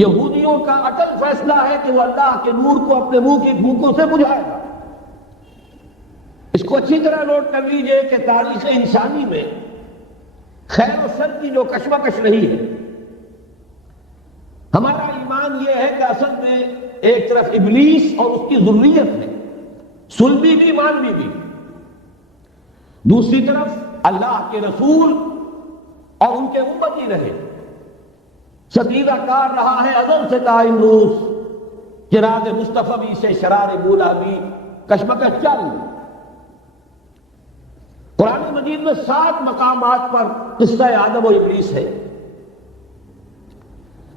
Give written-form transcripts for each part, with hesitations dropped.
یہودیوں کا اٹل فیصلہ ہے کہ وہ اللہ کے نور کو اپنے منہ کی پھونکوں سے بجھائے گا۔ اس کو اچھی طرح نوٹ کر لیجئے کہ تاریخ انسانی میں خیر و شر کی جو کشمکش رہی ہے، ہمارا ایمان یہ ہے کہ اصل میں ایک طرف ابلیس اور اس کی ذریت ہے، صلبی بھی مانوی بھی، دوسری طرف اللہ کے رسول اور ان کے امتی رہے۔ ستیرہ کار رہا ہے ازل سے قائم روس، چراغ مصطفی سے شرار مولا بھی کشمکش چالو۔ قرآن مجید میں 7 مقامات پر قصہ آدم و ابلیس ہے۔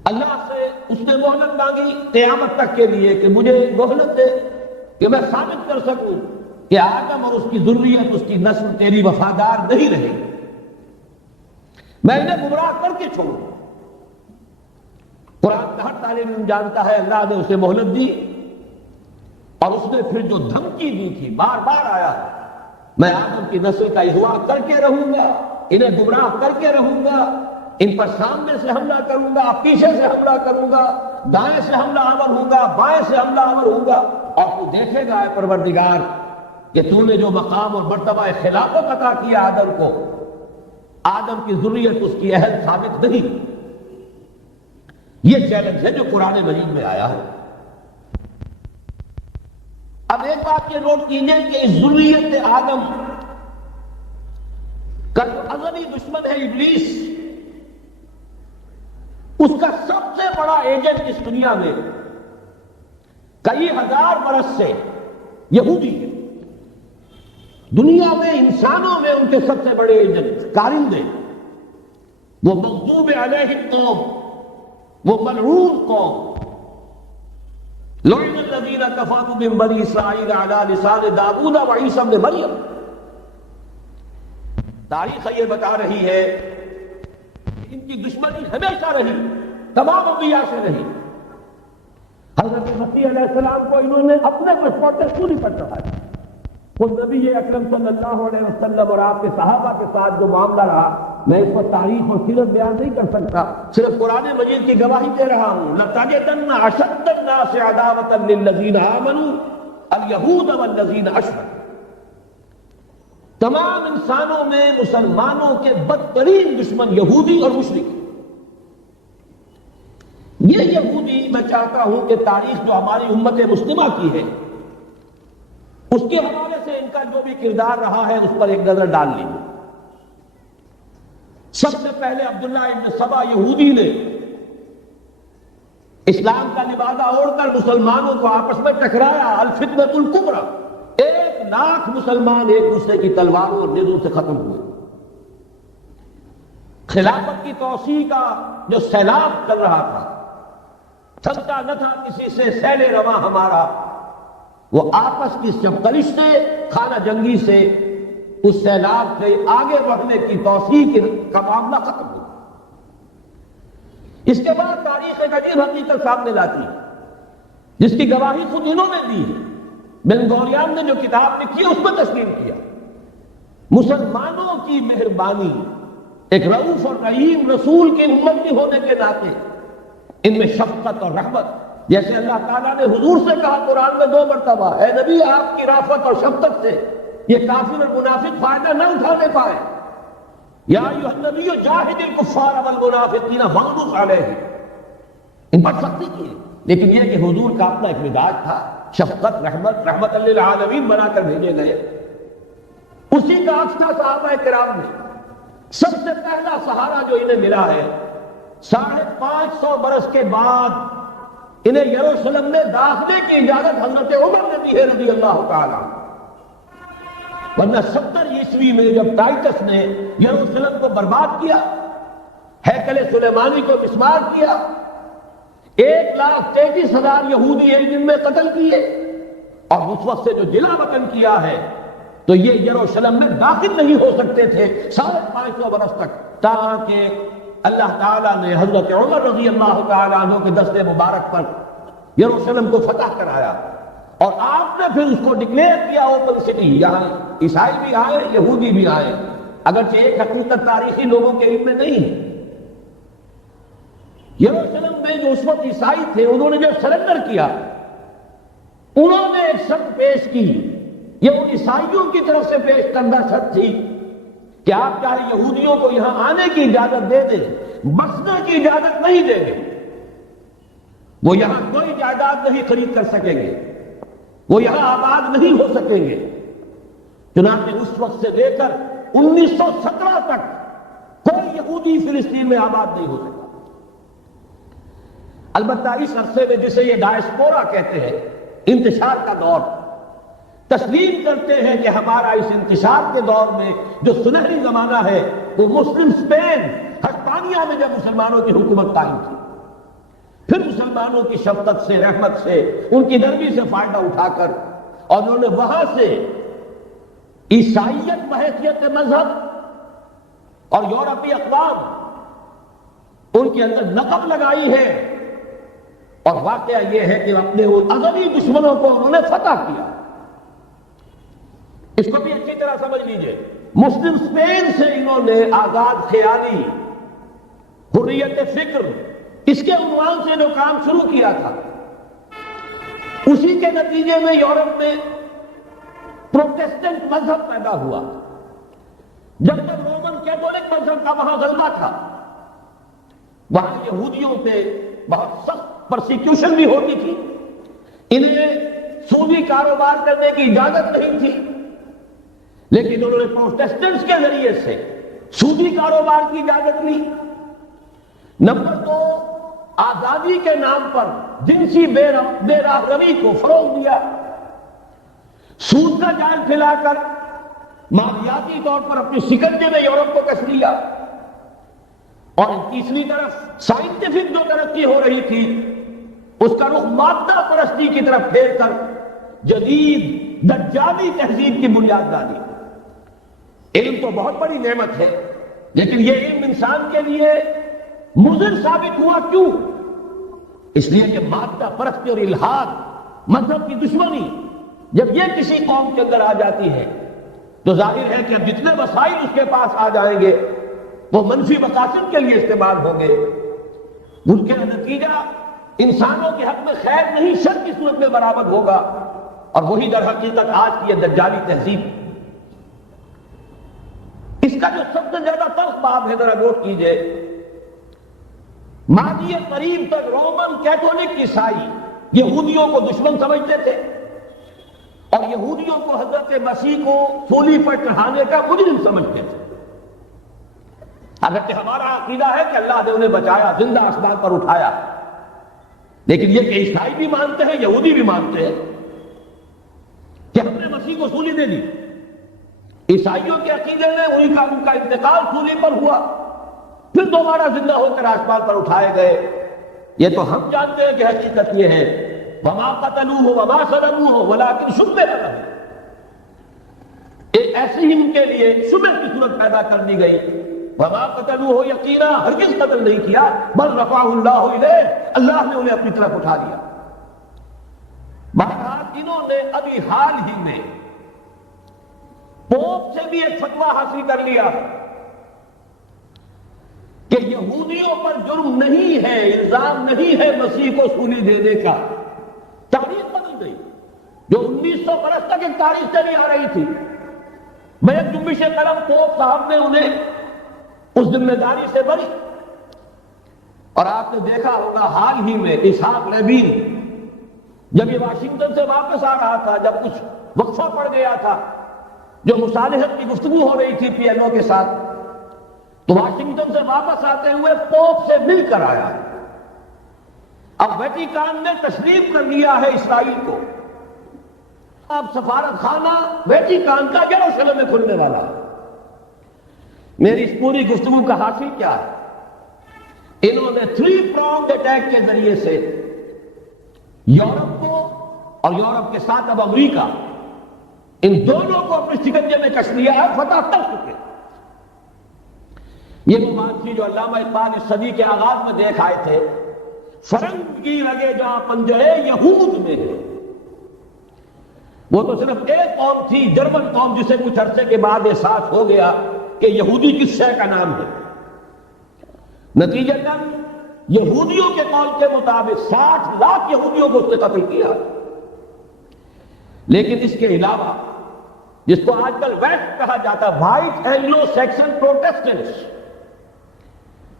اللہ سے اس نے مہلت مانگی قیامت تک کے لیے کہ مجھے مہلت دے کہ میں ثابت کر سکوں کہ آدم اور اس کی ذریت، اس کی نسل تیری وفادار نہیں رہے، میں انہیں گمراہ کر کے چھوڑوں۔ قرآن کا ہر طالب علم جانتا ہے اللہ نے اسے مہلت دی، اور اس نے پھر جو دھمکی دی تھی، بار بار آیا میں آدم کی نسل کا اغوا کر کے رہوں گا، انہیں گمراہ کر کے رہوں گا، ان پر سامنے سے حملہ کروں گا، پیچھے سے حملہ کروں گا، دائیں سے حملہ آور ہوں گا، بائیں سے حملہ آور ہوں گا، اور تو دیکھے گا اے پروردگار کہ تو نے جو مقام اور مرتبہ خلافت عطا کیا آدم کو، آدم کی ذریت اس کی اہل ثابت نہیں۔ یہ چیلنج ہے جو قرآن مجید میں آیا ہے۔ اب ایک بات یہ نوٹ کیجیے کہ اس ذریت آدم کا جو ازلی دشمن ہے ابلیس، اس کا سب سے بڑا ایجنٹ اس دنیا میں کئی ہزار برس سے یہودی ہے۔ دنیا میں انسانوں میں ان کے سب سے بڑے ایجنٹ کارندے، وہ مغضوب علیہم قوم، وہ ملعون قوم، لعن الذین کفروا من بنی اسرائیل علی لسان داؤد و عیسی ابن مریم۔ تاریخ یہ بتا رہی ہے کہ ان کی دشمنی ہمیشہ رہی، تمام انبیاء سے رہی۔ حضرت مسیح علیہ السلام کو انہوں نے اپنے پر پڑھتے کیوں نہیں پڑھ رہا ہے؟ خود نبی اکرم صلی اللہ علیہ وسلم اور آپ کے صحابہ کے ساتھ جو معاملہ رہا، میں اس پر تاریخ اور سیرت بیان نہیں کر سکتا، صرف قرآن مجید کی گواہی دے رہا ہوں۔ لَتَجِدَنَّ أَشَدَّ النَّاسِ عَدَاوَةً لِلَّذِينَ آمَنُوا الْيَهُودَ وَالَّذِينَ أَشْرَكُوا۔ تمام انسانوں میں مسلمانوں کے بدترین دشمن یہودی اور مشرک۔ یہ یہودی میں چاہتا ہوں کہ تاریخ جو ہماری امت مسلمہ کی ہے، اس کے حوالے سے ان کا جو بھی کردار رہا ہے اس پر ایک نظر ڈال لیجیے۔ سب سے پہلے عبداللہ ابن سبا یہودی نے اسلام کا لبادہ اوڑھ کر مسلمانوں کو آپس میں ٹکرایا، الفتنۃ الکبریٰ، 1,00,000 مسلمان ایک دوسرے کی تلواروں اور نیزوں سے ختم ہوئے۔ خلافت کی توسیع کا جو سیلاب چل رہا تھا، تھمتا نہ تھا کسی سے سیل رواں ہمارا، وہ آپس کی چپکلش سے، خانہ جنگی سے، اس سیلاب سے آگے بڑھنے کی توسیع کا معاملہ ختم ہوا۔ اس کے بعد تاریخ ایک عجیب حقیقت سامنے لاتی ہے، جس کی گواہی خود انہوں نے دی ہے۔ بن گوریان نے جو کتاب لکھی ہے اس میں تسلیم کیا، مسلمانوں کی مہربانی، ایک رؤوف اور رحیم رسول کی امتی ہونے کے ناطے ان میں شفقت اور رحمت، جیسے اللہ تعالیٰ نے حضور سے کہا قرآن میں 2 مرتبہ، اے نبی آپ کی رافت اور شفقت سے یہ کافر اور منافق فائدہ نہ اٹھانے پائے۔ یا ایھا النبی جاہد الکفار والمنافقین واغلظ علیہم، ان پر سختی کی ہے، لیکن یہ کہ حضور کا اپنا ایک مزاج تھا، شفقت، رحمت للعالمین بنا کر بھیجے گئے۔ اسی کا عکس تھا صحابہ کرام میں۔ سب سے پہلا سہارا جو انہیں ملا ہے، 550 برس کے بعد انہیں یروشلم میں داخلے کی اجازت حضرت عمر نے دی ہے رضی اللہ تعالیٰ۔ ورنہ 70 عیسوی میں جب ٹائٹس نے یروشلم کو برباد کیا، ہیکل سلیمانی کو مسمار کیا، 1,33,000 یہودی ایک دن میں قتل کیے، اور اس وقت سے جو جلا وطن کیا ہے، تو یہ یروشلم میں داخل نہیں ہو سکتے تھے 550 برس تک، تاکہ اللہ تعالیٰ نے حضرت عمر رضی اللہ تعالیٰ عنہ کے دست مبارک پر یروشلم کو فتح کرایا، اور آپ نے پھر اس کو ڈکلیئر کیا اوپن سٹی۔ یہاں عیسائی بھی آئے، یہودی بھی آئے، اگرچہ ایک حقیقت تاریخی لوگوں کے علم میں نہیں ہے۔ یروشلم میں جو اس وقت عیسائی تھے انہوں نے جب سرنڈر کیا، انہوں نے ایک شرط پیش کی، یہ وہ عیسائیوں کی طرف سے پیش کردہ شرط تھی کہ آپ چاہے یہودیوں کو یہاں آنے کی اجازت دے دیں، بسنے کی اجازت نہیں دیں گے، وہ یہاں کوئی جائیداد نہیں خرید کر سکیں گے، وہ یہاں آباد نہیں ہو سکیں گے۔ چنانچہ اس وقت سے لے کر 1917 تک کوئی یہودی فلسطین میں آباد نہیں ہو سکا۔ البتہ اس عرصے میں جسے یہ ڈائسپورا کہتے ہیں، انتشار کا دور، تسلیم کرتے ہیں کہ ہمارا اس انتشار کے دور میں جو سنہری زمانہ ہے وہ مسلم اسپین، ہسپانیہ میں جب مسلمانوں کی حکومت قائم تھی، پھر مسلمانوں کی شفقت سے، رحمت سے، ان کی نرمی سے فائدہ اٹھا کر اور انہوں نے وہاں سے عیسائیت بحیثیت مذہب اور یورپی اقوام ان کے اندر نقب لگائی ہے، اور واقعہ یہ ہے کہ اپنے وہ ازلی دشمنوں کو انہوں نے فتح کیا۔ اس کو بھی اچھی طرح سمجھ لیجئے، مسلم اسپین سے انہوں نے آزاد خیالی، حریت فکر، اس کے عنوان سے جو کام شروع کیا تھا، اسی کے نتیجے میں یورپ میں پروٹیسٹنٹ مذہب پیدا ہوا۔ جب تک رومن کیتھولک مذہب کا وہاں غلبہ تھا، وہاں یہودیوں پہ بہت سخت پرسیکیوشن بھی ہوتی تھی، انہیں سودی کاروبار کرنے کی اجازت نہیں تھی، لیکن انہوں نے پروٹیسٹنٹس کے ذریعے سے سودی کاروبار کی اجازت لی۔ نمبر 2، آزادی کے نام پر جنسی بے راہ روی کو فروغ دیا، سود کا جال پھیلا کر مالیاتی طور پر اپنی شکنجے میں یورپ کو کس لیا۔ اور تیسری طرف سائنٹیفک جو ترقی ہو رہی تھی اس کا رخ مادہ پرستی کی طرف پھیر کر جدید دجالی تہذیب کی بنیاد ڈالی۔ علم تو بہت بڑی نعمت ہے، لیکن یہ علم انسان کے لیے مضر ثابت ہوا کیوں؟ اس لیے کہ مادہ پرستی اور الحاد، مذہب کی دشمنی جب یہ کسی قوم کے اندر آ جاتی ہے تو ظاہر ہے کہ اب جتنے وسائل اس کے پاس آ جائیں گے وہ منفی مقاصد کے لیے استعمال ہوں گے، ان کے نتیجہ انسانوں کے حق میں خیر نہیں شر کی صورت میں برآمد ہوگا، اور وہی در حقیقت آج کی یہ دجالی تہذیب۔ اس کا جو سب سے زیادہ تلخ بات ہے، ذرا نوٹ کیجئے، ماضی قریب تک رومن کیتھولک عیسائی یہودیوں کو دشمن سمجھتے تھے اور یہودیوں کو حضرت مسیح کو سولی پر چڑھانے کا مجرم سمجھتے تھے۔ اگرچہ ہمارا عقیدہ ہے کہ اللہ نے انہیں بچایا، زندہ آسمان پر اٹھایا، لیکن یہ کہ عیسائی بھی مانتے ہیں، یہودی بھی مانتے ہیں کہ ہم نے مسیح کو سولی دے دی۔ عیسائیوں کے عقیدے میں ان کا انتقال سولی پر ہوا، پھر دوبارہ زندہ ہو کر آسمان پر اٹھائے گئے۔ یہ تو ہم جانتے ہیں کہ حقیقت یہ ہے، وما قتلوہ وما صلبوہ ولکن شبہ لہم، ایک ایسے ہی ان کے لیے شبہ کی صورت پیدا کر دی گئی۔ وما قتلوہ، یقینا ہرگز قتل نہیں کیا، بل رفعہ اللہ الیہ، اللہ نے انہیں اپنی طرف اٹھا لیا۔ بہرحال انہوں نے ابھی حال ہی میں پوپ سے بھی ایک فتویٰ حاصل کر لیا کہ یہودیوں پر جرم نہیں ہے، الزام نہیں ہے مسیح کو سولی دینے کا۔ تاریخ بدل گئی، جو 1900 برس تک ایک تاریخ چلی آ رہی تھی، میں ایک جنبش قلم پوپ صاحب نے انہیں اس ذمہ داری سے بری۔ اور آپ نے دیکھا ہوگا حال ہی میں اسحاق ریبین جب یہ واشنگٹن سے واپس آ رہا تھا، جب کچھ وقفہ پڑ گیا تھا، جو مصالحت کی گفتگو ہو رہی تھی پی ایل او کے ساتھ، تو واشنگٹن سے واپس آتے ہوئے پوپ سے مل کر آیا۔ اب ویٹیکان نے تسلیم کر لیا ہے اسرائیل کو، اب سفارت خانہ ویٹیکان کا یروشلم میں کھلنے والا ہے۔ میری اس پوری گفتگو کا حاصل کیا ہے؟ انہوں نے 3 pronged اٹیک کے ذریعے سے یورپ کو اور یورپ کے ساتھ اب امریکہ، ان دونوں کو اپنے شکنجے میں کش لیا ہے، فتح کر چکے۔ یہ وہ بات تھی جو علامہ اقبال اس صدی کے آغاز میں دیکھ آئے تھے، فرنگ کی رگے جہاں پنجرے یہود میں ہے۔ وہ تو صرف ایک قوم تھی، جرمن قوم، جسے کچھ عرصے کے بعد احساس ہو گیا کہ یہودی کس شے کا نام ہے۔ نتیجتاً یہودیوں کے قول کے مطابق 60 لاکھ یہودیوں کو اس نے قتل کیا. لیکن اس کے علاوہ جس کو آج کل ویسٹ کہا جاتا ہے، وائٹ اینگلو سیکسن پروٹیسٹنٹس،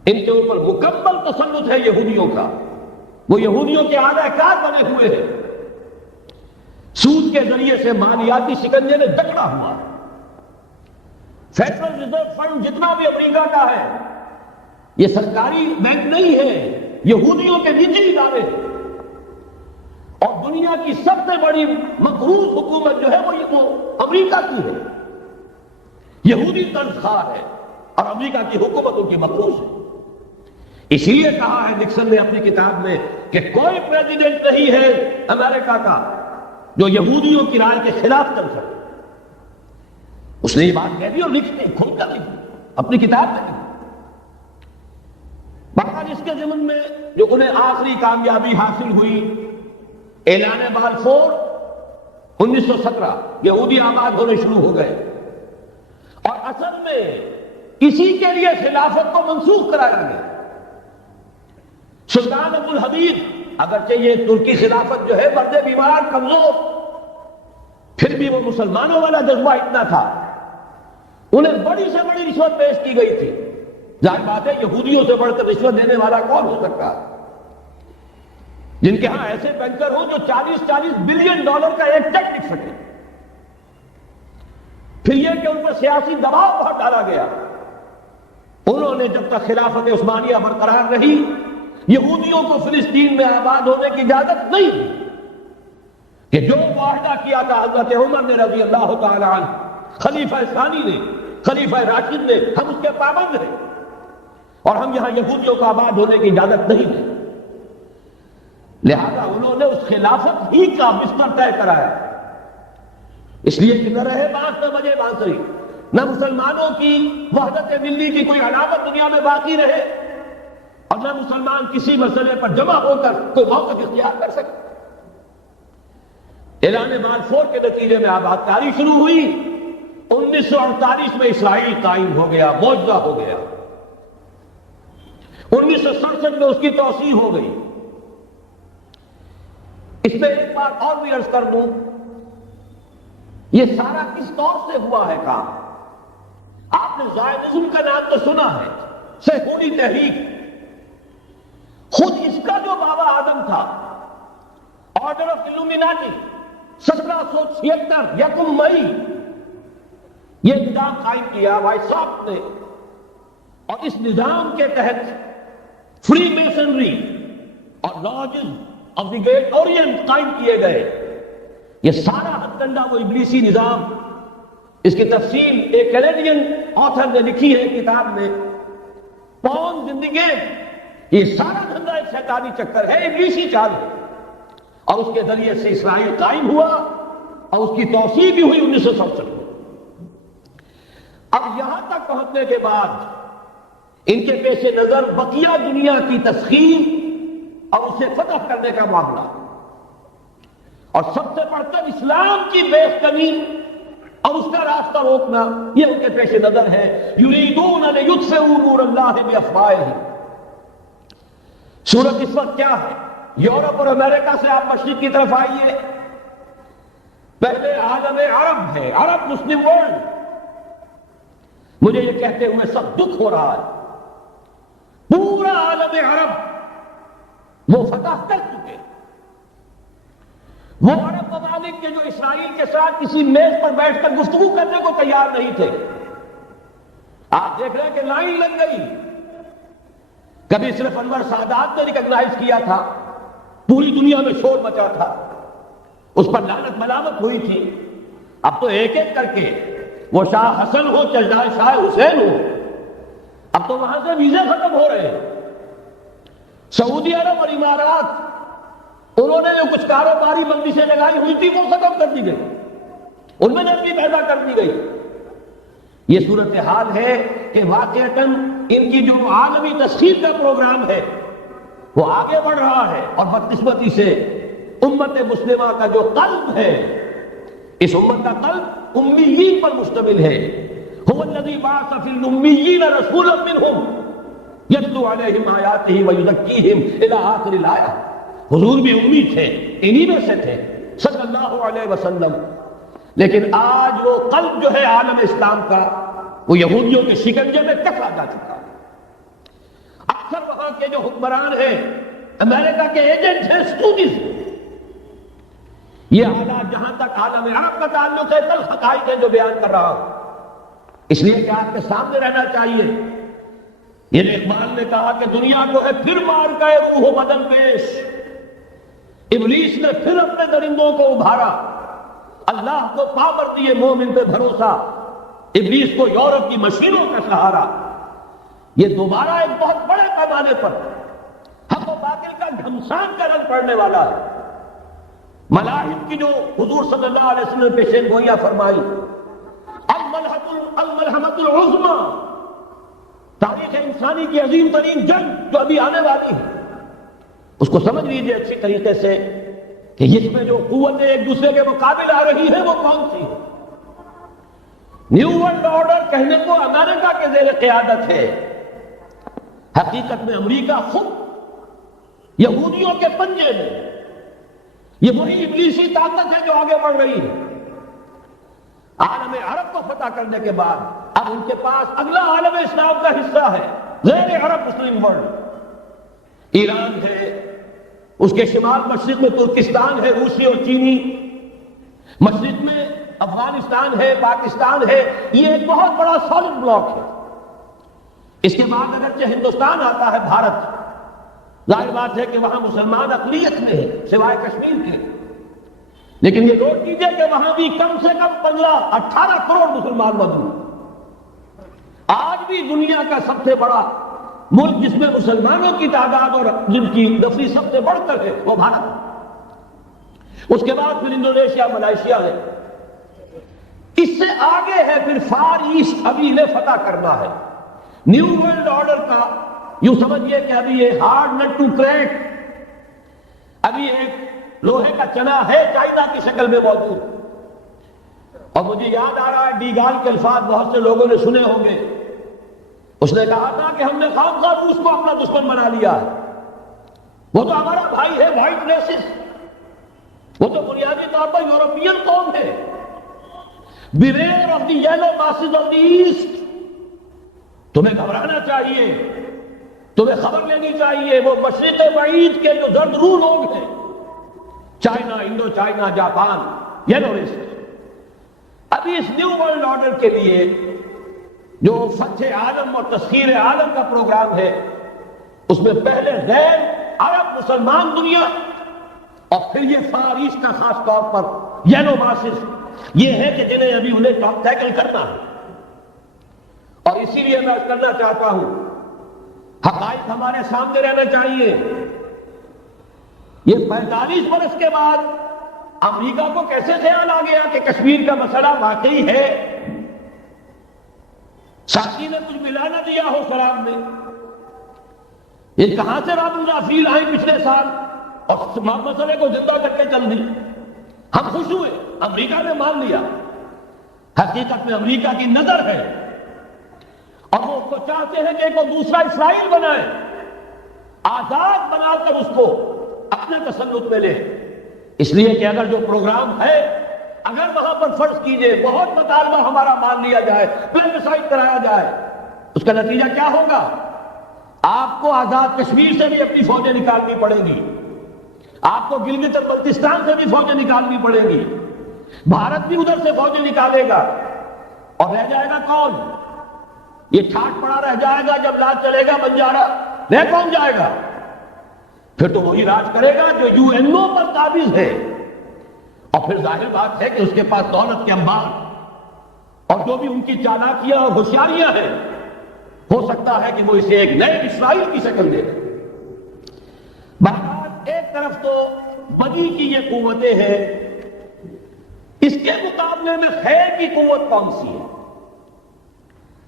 ان کے اوپر مکمل تسلط ہے یہودیوں کا. وہ یہودیوں کے اعلی کار بنے ہوئے ہیں. سود کے ذریعے سے مالیاتی شکنجے میں جکڑا ہوا. فیڈرل ریزرو فنڈ جتنا بھی امریکہ کا ہے یہ سرکاری بینک نہیں ہے، یہودیوں کے نجی ادارے ہیں. اور دنیا کی سب سے بڑی مقروض حکومت جو ہے وہ امریکہ کی ہے، یہودی قرض خواہ ہے، اور امریکہ کی حکومت ان کی مقروض ہے. اسی لیے کہا ہے نکسن نے اپنی کتاب میں کہ کوئی پریزیڈنٹ نہیں ہے امریکہ کا جو یہودیوں کی رائے کے خلاف چل سکے. اس نے یہ بات کہہ دی اور لکھ دی، کھول کر لکھ دی اپنی کتاب میں. بہرحال اس کے ضمن میں جو انہیں آخری کامیابی حاصل ہوئی، اعلان بلفور 1917، یہودی آباد ہونے شروع ہو گئے. اور اصل میں اسی کے لیے خلافت کو منسوخ کرایا گیا. سلطان عبدالحمید، اگرچہ یہ ترکی خلافت جو ہے مرد بیمار کمزور، پھر بھی وہ مسلمانوں والا جذبہ اتنا تھا، انہیں بڑی سے بڑی رشوت پیش کی گئی تھی. ظاہر بات ہے یہودیوں سے بڑھ کر رشوت دینے والا کون ہو سکتا، جن کے ہاں ایسے بینکر ہوں جو 40 بلین ڈالر کا ایک چیک لکھ سکے. پھر یہ کہ ان پر سیاسی دباؤ بہت ڈالا گیا. انہوں نے جب تک خلافت عثمانیہ برقرار رہی یہودیوں کو فلسطین میں آباد ہونے کی اجازت نہیں دی. کہ جو معاہدہ کیا تھا حضرت عمر نے رضی اللہ تعالی عنہ، خلیفہ ثانی نے، خلیفہ راشد نے، ہم اس کے پابند ہیں اور ہم یہاں یہودیوں کو آباد ہونے کی اجازت نہیں دیں. لہذا انہوں نے اس خلافت ہی کا بستر طے کرایا. اس لیے کہ نہ رہے بانس نہ بجے بانسری، نہ مسلمانوں کی وحدت ملی کی کوئی علامت دنیا میں باقی رہے، اور نہ مسلمان کسی مسئلے پر جمع ہو کر کوئی موقف اختیار کر سکے. اعلان بلفور کے نتیجے میں آباد کاری شروع ہوئی. 1948 میں اسرائیل قائم ہو گیا، معجزہ ہو گیا. 1967 میں اس کی توسیع ہو گئی. اس میں ایک بات اور بھی عرض کر دوں، یہ سارا کس طور سے ہوا ہے کام؟ آپ نے زائنزم کا نام تو سنا ہے، صہیونی تحریک. خود اس کا جو بابا آدم تھا، آرڈر آف الومیناٹی، 1776 یکم مئی یہ نظام قائم کیا وائساک نے. اور اس نظام کے تحت فری میسنری اور lodges of the great Orient قائم کیے گئے. یہ سارا ہتھکنڈا وہ ابلیسی نظام، اس کی تفصیل ایک کینیڈین آتھر نے لکھی ہے کتاب میں، پون زندگی. یہ سارا دھندا ایک شیطانی چکر ہے، ابلیسی چال ہے. اور اس کے ذریعے سے اسرائیل قائم ہوا اور اس کی توسیع بھی ہوئی 1967 میں. اب یہاں تک پہنچنے کے بعد ان کے پیش نظر بقیہ دنیا کی تسخیر اور اسے فتح کرنے کا معاملہ، اور سب سے بڑھ کر اسلام کی بیخبری اور اس کا راستہ روکنا، یہ ان کے پیش نظر ہے. یریدون لیطفئوا نور اللہ بافواہہم. صورت اس وقت کیا ہے؟ یورپ اور امریکہ سے آپ مشرق کی طرف آئیے. پہلے عالم عرب ہے، عرب مسلم ورلڈ. مجھے یہ کہتے ہوئے سب دکھ ہو رہا ہے، پورا عالم عرب وہ فتح کر چکے. وہ عرب ممالک کے جو اسرائیل کے ساتھ کسی میز پر بیٹھ کر گفتگو کرنے کو تیار نہیں تھے. آپ دیکھ رہے ہیں کہ لائن لگ گئی. کبھی صرف انور سادات نے ریکگنائز کیا تھا، پوری دنیا میں شور مچا تھا، اس پر لعنت ملامت ہوئی تھی. اب تو ایک ایک کر کے وہ شاہ حسن ہو چاہے شاہ حسین ہو، اب تو وہاں سے ویزے ختم ہو رہے ہیں. سعودی عرب اور امارات، انہوں نے جو کچھ کاروباری بندشیں لگائی ہوئی تھی وہ ختم کر دی گئی، ان میں نرمی پیدا کر دی گئی. یہ صورتحال ہے کہ واقعتاً ان کی جو عالمی تسخیر کا پروگرام ہے وہ آگے بڑھ رہا ہے. اور بدقسمتی سے امت مسلمہ کا جو قلب ہے، اس امت کا قلب امیین پر مشتمل ہے. هو الذی بعث فی الامیین رسولا منہم. یتلو علیہم آیاتہ ویزکیہم الی آخر الآیہ. حضور بھی امی تھے، انہی میں سے تھے صلی اللہ علیہ وسلم. لیکن آج وہ قلب جو ہے عالم اسلام کا وہ یہودیوں کے شکنجے میں کسا جا چکا ہے. اکثر وہاں کے جو حکمران ہیں امریکہ کے ایجنٹ ہیں، اسٹوڈنٹس ہیں. یہ حالات جہاں تک عالم عرب کا تعلق ہے کل حقائق ہے جو بیان کر رہا ہوں، اس لیے کہ آپ کے سامنے رہنا چاہیے. یہ اقبال نے کہا کہ دنیا کو ہے پھر مار کا روح و بدن پیش، ابلیس نے پھر اپنے درندوں کو ابھارا، اللہ کو پاور دیے مومن پہ بھروسہ، ابلیس کو یورپ کی مشینوں کا سہارا. یہ دوبارہ ایک بہت بڑے پیمانے پر حق و باطل کا گھمسان کا رنگ پڑنے والا ہے. ملاحد کی جو حضور صلی اللہ علیہ وسلم نے پیشین گوئیاں فرمائی، الملحمۃ العظمیٰ، تاریخ انسانی کی عظیم ترین جنگ جو ابھی آنے والی ہے، اس کو سمجھ لیجیے اچھی طریقے سے کہ اس میں جو قوتیں ایک دوسرے کے مقابل آ رہی ہیں وہ کون سی ہے. نیو ورلڈ آرڈر کہنے کو امریکہ کے زیر قیادت ہے، حقیقت میں امریکہ خود یہودیوں کے پنجے میں، یہ وہی ابلیسی طاقت ہے جو آگے بڑھ رہی ہے. عالم عرب کو فتح کرنے کے بعد اب ان کے پاس اگلا عالم اسلام کا حصہ ہے غیر عرب مسلم ورلڈ. ایران ہے، اس کے شمال مشرق میں ترکستان ہے، روسی اور چینی، مشرق میں افغانستان ہے، پاکستان ہے. یہ ایک بہت بڑا سالڈ بلاک ہے. اس کے بعد اگرچہ ہندوستان آتا ہے، بھارت، ظاہر بات ہے کہ وہاں مسلمان اقلیت میں ہے سوائے کشمیر کے، لیکن یہ نوٹ کیجئے کہ وہاں بھی کم سے کم 15-18 کروڑ مسلمان موجود ہیں. آج بھی دنیا کا سب سے بڑا ملک جس میں مسلمانوں کی تعداد اور جن کی نفری سب سے بڑھ کر ہے وہ بھارت. اس کے بعد پھر انڈونیشیا، ملائیشیا ہے. اس سے آگے ہے پھر فار ایسٹ، ابھی انہیں فتح کرنا ہے. نیو ورلڈ آرڈر کا یوں سمجھئے کہ ابھی یہ ہارڈ نٹ ٹو کریک، ابھی ایک لوہے کا چنا ہے چائنا کی شکل میں موجود. اور مجھے یاد آ رہا ہے ڈی گال کے الفاظ بہت سے لوگوں نے سنے ہوں گے. اس نے کہا تھا کہ ہم نے خامخواہ روس کو اپنا دشمن بنا لیا ہے، وہ تو ہمارا بھائی ہے، وائٹ ریسس، وہ تو بنیادی طور پر یورپین قوم ہے. Beware of the yellow masses of the east, تمہیں گھبرانا چاہیے، تمہیں خبر لینی چاہیے. وہ مشرق بعید کے جو زرد رو لوگ ہیں، China, Indo China, Japan, yellow races. ابھی اس نیو ورلڈ آرڈر کے لیے جو فتح عالم اور تسخیر عالم کا پروگرام ہے، اس میں پہلے غیر عرب مسلمان دنیا اور پھر یہ فار ایسٹ کا خاص طور پر یلو ماسز، یہ ہے کہ جنہیں ابھی انہیں ٹاپ ٹیکل کرنا ہے. اور اسی لیے میں کرنا چاہتا ہوں، حقائق ہمارے سامنے رہنا چاہیے. یہ 45 برس کے بعد امریکہ کو کیسے خیال آ گیا کہ کشمیر کا مسئلہ واقعی ہے؟ ساتھی نے کچھ ملا نہ دیا ہو سلام میں. یہ کہاں سے رام رافیل آئے پچھلے سال اور مسئلے کو زندہ کر کے چل دی. ہم خوش ہوئے، امریکہ نے مان لیا. حقیقت میں امریکہ کی نظر ہے اور وہ کو چاہتے ہیں کہ کوئی دوسرا اسرائیل بنائے، آزاد بنا کر اس کو اپنے تسلط میں لے. اس لیے کہ اگر جو پروگرام ہے، اگر وہاں پر فرض کیجئے بہت مطالبہ ہمارا مان لیا جائے، پلیبسائٹ کرایا جائے، اس کا نتیجہ کیا ہوگا؟ آپ کو آزاد کشمیر سے بھی اپنی فوجیں نکالنی پڑے گی، آپ کو گلگت اور بلتستان سے بھی فوجیں نکالنی پڑے گی، بھارت بھی ادھر سے فوجیں نکالے گا. اور رہ جائے گا کون؟ یہ ٹھاٹ پڑا رہ جائے گا. جب راج چلے گا بنجارا، رہ کون جائے گا؟ پھر تو وہی راج کرے گا جو یو این او پر قابض ہے. اور پھر ظاہر بات ہے کہ اس کے پاس دولت کے انبار اور جو بھی ان کی چالاکیاں اور ہوشیاریاں ہیں، ہو سکتا ہے کہ وہ اسے ایک نئے اسرائیل کی شکل دے. بہرحال ایک طرف تو بدی کی یہ قوتیں ہیں، اس کے مقابلے میں خیر کی قوت کون سی ہے؟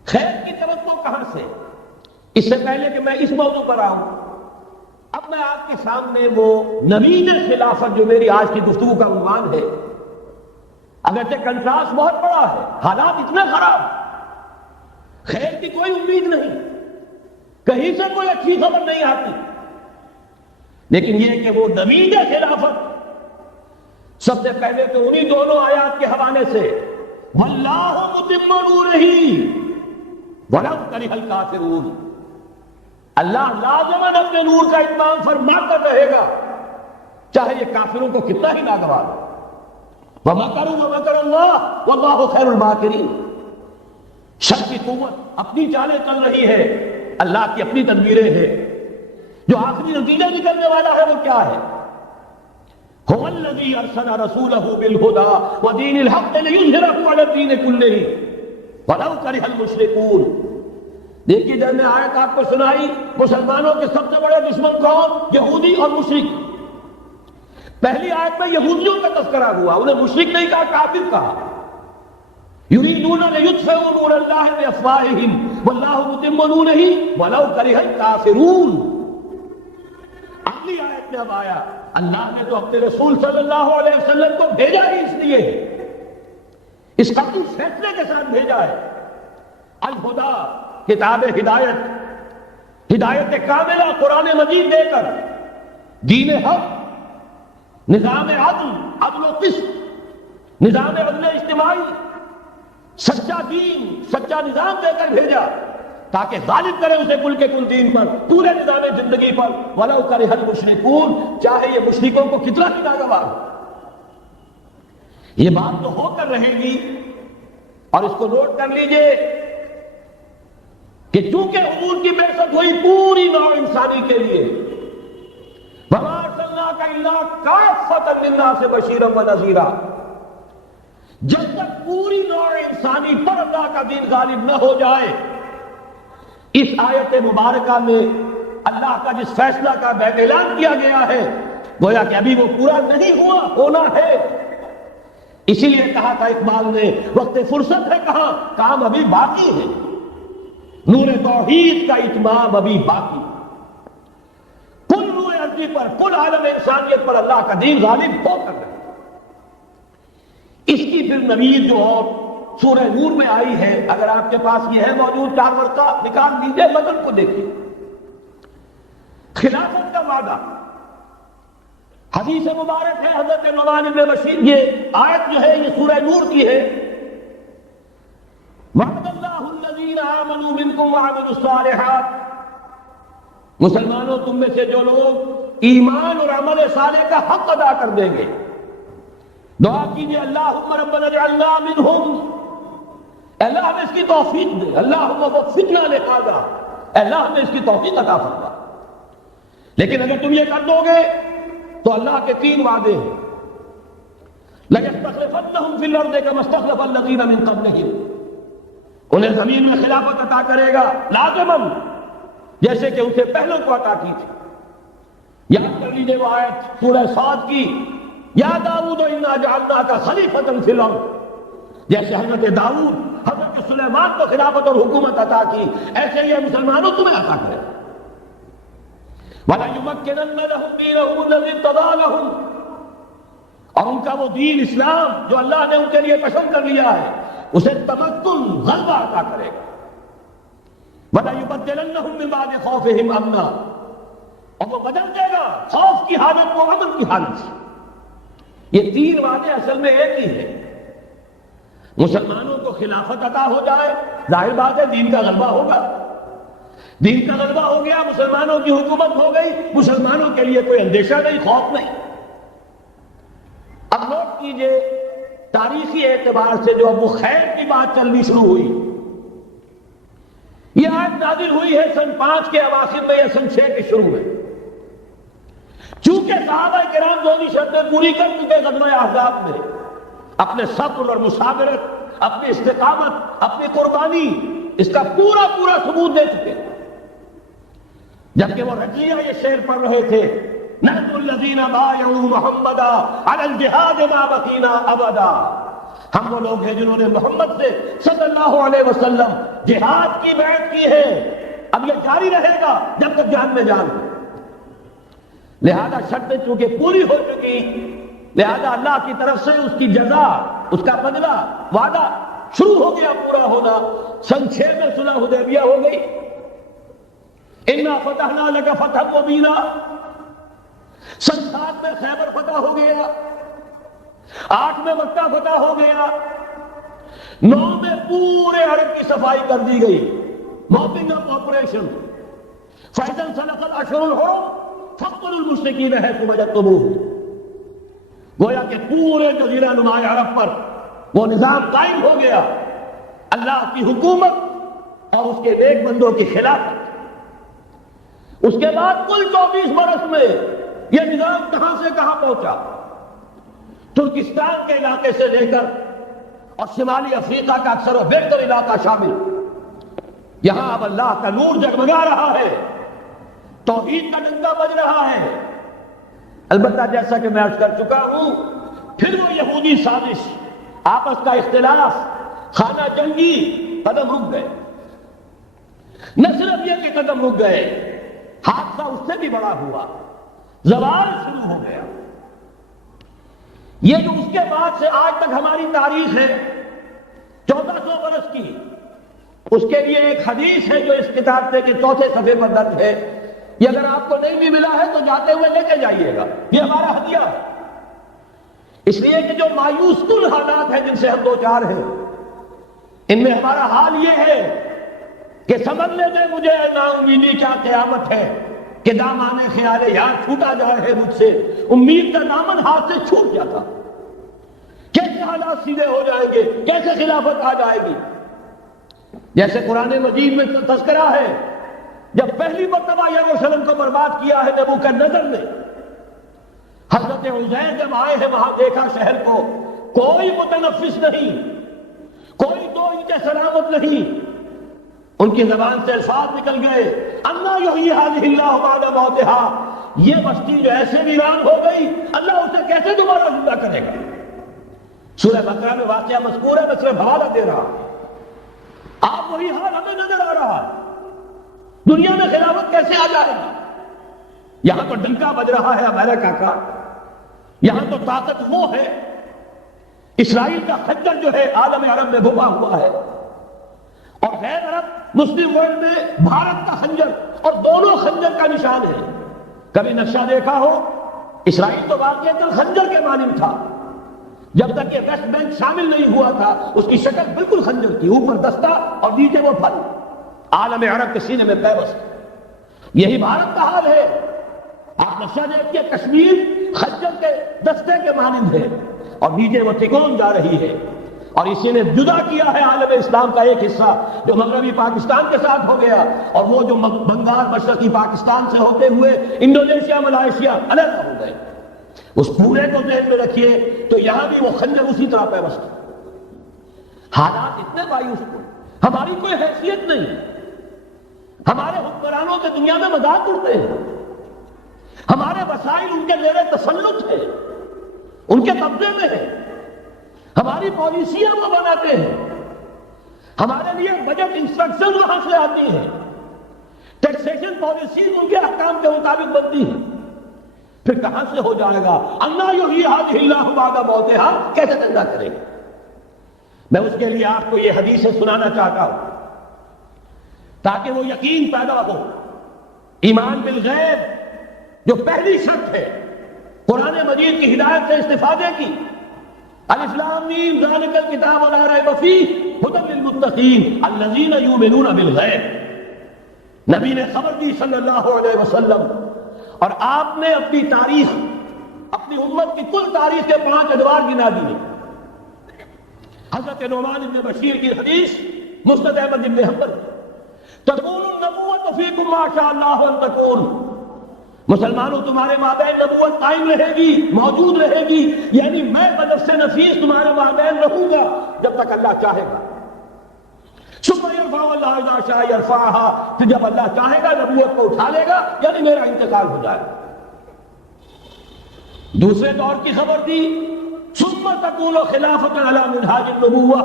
خیر کی طرف تو کہاں سے؟ اس سے پہلے کہ میں اس موضوع پر آؤں، اب میں آپ کے سامنے وہ نوید خلافت جو میری آج کی گفتگو کا عنوان ہے، اگرچہ کنٹراسٹ بہت بڑا ہے، حالات اتنے خراب، خیر کی کوئی امید نہیں، کہیں سے کوئی اچھی خبر نہیں آتی، لیکن یہ کہ وہ نوید خلافت سب سے پہلے تو انہی دونوں آیات کے حوالے سے واللہ متم نورہ ولو کرہ الکافرون، اللہ لازماً اپنے نور کا اتمام فرماتا رہے گا چاہے یہ کافروں کو کتنا ہی ناگوار ہو۔ وَمَكَرُوا وَمَكَرَ اللَّهُ وَاللَّهُ خَيْرُ الْمَاكِرِينَ، شر کی قوت اپنی چالیں چل رہی ہے، اللہ کی اپنی تدبیریں ہیں، جو آخری نتیجہ نکلنے والا ہے وہ کیا ہے؟ هُوَ الَّذِي أَرْسَلَ رَسُولَهُ بِالْهُدَىٰ وَدِينِ الْحَقِّ لِيُظْهِرَهُ عَلَى الدِّينِ كُلِّهِ وَلَوْ كَرِهَ الْمُشْرِكُونَ۔ دیکھیے جب میں آیت آپ کو سنائی، مسلمانوں کے سب سے بڑے دشمن کون؟ یہودی اور مشرک۔ پہلی آیت میں یہودیوں کا تذکرہ ہوا، انہیں مشرک نہیں کہا، کافر کہا۔ یریدون لیطفئوا نور اللہ بافواہہم واللہ متم نورہ ولو کرہ الکافرون۔ اگلی آیت میں اب آیا اللہ نے تو اپنے رسول صلی اللہ علیہ وسلم کو بھیجا ہی اس لیے ہے، اس قطعی فیصلے کے ساتھ بھیجا ہے، الہدیٰ کتاب ہدایت، ہدایت کاملہ قرآن مجید دے کر، دین حق، نظام عدل و قسط، نظام عدل اجتماعی، سچا دین، سچا نظام دے کر بھیجا تاکہ غالب کرے اسے کل کے کل دین پر، پورے نظام زندگی پر، وَلَوْ كَرِهَ الْمُشْرِكُونَ، چاہے یہ مشرکوں کو کتنا ہی ناگوار ہو۔ یہ بات تو ہو کر رہے گی، اور اس کو نوٹ کر لیجئے کہ چونکہ حضور کی بعثت ہوئی پوری نوع انسانی کے لیے، وَمَا أَرْسَلْنَاكَ إِلَّا كَافَّةً لِلنَّاسِ بَشِيرًا وَنَذِيرًا، جب تک پوری نوع انسانی پر اللہ کا دین غالب نہ ہو جائے، اس آیت مبارکہ میں اللہ کا جس فیصلہ کا اعلان کیا گیا ہے گویا کہ ابھی وہ پورا نہیں ہوا، ہونا ہے۔ اسی لیے کہا تھا اقبال نے وقت فرصت ہے کہاں، کام ابھی باقی ہے، نور توحید کا اتمام ابھی باقی، کل نور ارضی پر، کل عالم انسانیت پر اللہ کا دین غالب ہو کر رہے۔ اس کی پھر نوید جو اور سورہ نور میں آئی ہے، اگر آپ کے پاس یہ ہے موجود 4 ورقہ نکال لیجیے، متن کو دیکھیے۔ خلافت کا وعدہ، حدیث مبارک ہے حضرت نعمان بن بشیر، یہ آیت جو ہے یہ سورہ نور کی ہے، وعد اللہ الذین آمنوا منکم وعملوا الصالحات، مسلمانوں تم میں سے جو لوگ ایمان اور عمل صالح کا حق ادا کر دیں گے، دعا کیجئے اللہم ربنا اجعلنا منہم، اللہ ہمیں اس کی توفیق دے، اللہم وفقنا لہذا، اللہ ہمیں اس کی توفیق عطا فرما۔ لیکن اگر تم یہ کر دو گے تو اللہ کے 3 وعدے ہیں، لَيَسْتَخْلِفَنَّهُمْ فِي الْأَرْضِ كَمَا اسْتَخْلَفَ الَّذِينَ مِن قَبْلِهِمْ، انہیں زمین میں خلافت عطا کرے گا لازماً، جیسے کہ ان سے پہلوں کو عطا کی تھی۔ یاد کر لیجیے وہ آیت سورہ صاد کی، یا داؤد انا جعلناک خلیفۃ فی الارض، جیسے حضرت داؤد حضرت سلیمان کو خلافت اور حکومت عطا کی، ایسے یہ مسلمانوں تمہیں عطا کرے۔ وَلَيُمَكِّنَنَّ لَهُمْ دِينَهُمُ الَّذِي ارْتَضَىٰ لَهُمْ، اور ان کا وہ دین اسلام جو اللہ نے ان کے لیے پسند کر لیا ہے اسے تمکن، غلبہ عطا کرے گا۔ وَلَيُبَدِّلَنَّهُمْ مِن بَعْدِ خَوْفِهِمْ أَمْنًا، اور وہ بدل دے گا خوف کی حالت کو امن کی حالت سے۔ یہ 3 وعدے اصل میں ایک ہی ہیں۔ مسلمانوں کو خلافت عطا ہو جائے، ظاہر بات ہے دین کا غلبہ ہوگا، دین کا غلبہ ہو گیا، مسلمانوں کی حکومت ہو گئی، مسلمانوں کے لیے کوئی اندیشہ نہیں، خوف نہیں۔ اب نوٹ کیجئے تاریخی اعتبار سے جو اب وہ خیر کی بات چلنی شروع ہوئی، یہ آیت نازل ہوئی ہے سن 5 کے اواخر میں یا سن 6 کے شروع میں، چونکہ صحابہ کرام دونوں شرطیں پوری کر چکے غزوہ احزاب میں، اپنے صبر اور مثابرت، اپنی استقامت، اپنی قربانی، اس کا پورا پورا ثبوت دے چکے، جبکہ وہ رجیہ یہ شعر پڑھ رہے تھے، نحن الذین بایعوا محمدا علی الجہاد ما بقینا ابدا، ہم وہ لوگ ہیں جنہوں نے محمد سے صلی اللہ علیہ وسلم جہاد کی بیعت کی ہے، اب یہ جاری رہے گا جب تک جان میں جان ہو۔ لہذا شرطیں چونکہ پوری ہو چکی، لہذا اللہ کی طرف سے اس کی جزا، اس کا بدلہ، وعدہ شروع ہو گیا پورا ہونا۔ سن 6 میں صلح حدیبیہ ہو گئی، انا فتحنا لک فتحا مبینا، سن 7 میں خیبر فتح ہو گیا، 8 میں مکہ فتح ہو گیا، 9 میں پورے عرب کی صفائی کر دی گئی، موپنگ اپ آپریشن، فَإِذَا انْسَلَخَ الْأَشْهُرُ الْحُرُمُ فَاقْتُلُوا الْمُشْرِكِينَ حَيْثُ وَجَدتُّمُوهُمْ۔ گویا کہ پورے جزیرہ نما عرب پر وہ نظام قائم ہو گیا، اللہ کی حکومت اور اس کے نیک بندوں کی خلافت۔ اس کے بعد کل 24 برس میں یہ نظام کہاں سے کہاں پہنچا، ترکستان کے علاقے سے لے کر اور شمالی افریقہ کا اکثر و بیشتر علاقہ شامل، یہاں اب اللہ کا نور جگمگا رہا ہے، توحید کا ڈنکا بج رہا ہے۔ البتہ جیسا کہ میں عرض کر چکا ہوں، پھر وہ یہودی سازش، آپس کا اختلاف، خانہ جنگی قدم رک گئے۔ نہ صرف یہ کہ قدم رک گئے، حادثہ اس سے بھی بڑا ہوا، زوال شروع ہو گیا۔ یہ جو اس کے بعد سے آج تک ہماری تاریخ ہے 1400 برس کی، اس کے لیے ایک حدیث ہے جو اس کتاب سے کہ 4 صفحے پر درج ہے، یہ اگر آپ کو نہیں بھی ملا ہے تو جاتے ہوئے لے کے جائیے گا، یہ ہمارا ہدیہ ہے۔ اس لیے کہ جو مایوس کن حالات ہیں جن سے ہم دوچار ہیں، ان میں ہمارا حال یہ ہے کہ سمجھ لیتے مجھے نا امیدی کیا قیامت ہے کہ دامان خیال یار چھوٹا جا رہے مجھ سے، امید کا دامن ہاتھ سے چھوٹ جاتا، کیسے حالات سیدھے ہو جائیں گے، کیسے خلافت آ جائے گی۔ جیسے قرآن مجید میں تذکرہ ہے، جب پہلی مرتبہ یروشلم کو برباد کیا ہے نبوکدنضر نے، حضرت عزیر جب آئے ہیں وہاں دیکھا شہر کو، کوئی متنفس نہیں، کوئی 2 انچ سلامت نہیں، ان کی زبان سے الفاظ نکل گئے، انا یحیی ھذہ اللہ بعد موتھا، یہ بستی جو ایسے ویران ہو گئی اللہ اسے کیسے دوبارہ زندہ کرے گا۔ سورہ بقرہ میں واقعہ مذکور ہے، میں صرف حوالہ دے رہا ہوں۔ آپ وہی حال ہمیں نظر آ رہا ہے، دنیا میں خلافت کیسے آ جائے گی؟ یہاں تو ڈنکا بج رہا ہے امریکہ کا، یہاں تو طاقت وہ ہے، اسرائیل کا خنجر جو ہے عالم عرب میں گھما ہوا ہے، اور غیر عرب مسلم ورلڈ میں بھارت کا خنجر، اور دونوں خنجر کا نشان ہے۔ کبھی نقشہ دیکھا ہو، اسرائیل تو واقعتاً خنجر کے مانند تھا، جب تک یہ ویسٹ بینک شامل نہیں ہوا تھا اس کی شکل بالکل خنجر تھی، اوپر دستہ اور نیچے وہ پھل، عالم عرب کے سینے میں پیوست۔ یہی بھارت کا حال ہے، آپ نقشہ دیکھیے، کشمیر خنجر کے دستے کے مانند ہے اور نیچے وہ تکون جا رہی ہے، اور اسی نے جدا کیا ہے عالم اسلام کا ایک حصہ جو مغربی پاکستان کے ساتھ ہو گیا، اور وہ جو بنگال مشرقی پاکستان سے ہوتے ہوئے انڈونیشیا ملائیشیا علیحدہ ہو گئے۔ اس پورے کو ذہن میں رکھیے تو یہاں بھی وہ خنجر اسی طرح پیوست ہے۔ حالات اتنے مایوس کن، ہماری کوئی حیثیت نہیں، ہمارے حکمرانوں کے دنیا میں مذاق اڑتے ہیں، ہمارے وسائل ان کے زیر تسلط ہیں، ان کے قبضے میں ہیں، ہماری پالیسیاں وہ بناتے ہیں، ہمارے لیے بجٹ انسٹرکشن وہاں سے آتی ہیں، ٹیکسیشن پالیسیز ان کے احکام کے مطابق بنتی ہیں، پھر کہاں سے ہو جائے گا؟ انا یحیی ھذہ اللہ بعد موتھا، کیسے زندہ کرے گا؟ میں اس کے لیے آپ کو یہ حدیثیں سنانا چاہتا ہوں تاکہ وہ یقین پیدا ہو۔ ایمان بالغیب جو پہلی شرط ہے قرآن مجید کی ہدایت سے استفادے کی، الف لام میم ذالک الکتاب لا ریب فیہ ھدی للمتقین الذین یؤمنون بالغیب۔ نبی نے خبر دی صلی اللہ علیہ وسلم، اور آپ نے اپنی تاریخ، اپنی امت کی کل تاریخ کے 5 ادوار گنا دیے۔ حضرت نعمان بن بشیر کی حدیث مسند احمد بن حنبل، تکون النبوۃ فیکم ما شاء اللہ ان تکون، مسلمانوں تمہارے مابین نبوت قائم رہے گی، موجود رہے گی، یعنی میں بنفس نفیس تمہارے مابین رہوں گا جب تک اللہ چاہے گا۔ ثم يرفع اللہ اذا شاء يرفعها، پھر جب اللہ چاہے گا نبوت کو اٹھا لے گا، یعنی میرا انتقال ہو جائے گا۔ دوسرے دور کی خبر دی، ثم تكون خلافت علی منہاج النبوہ،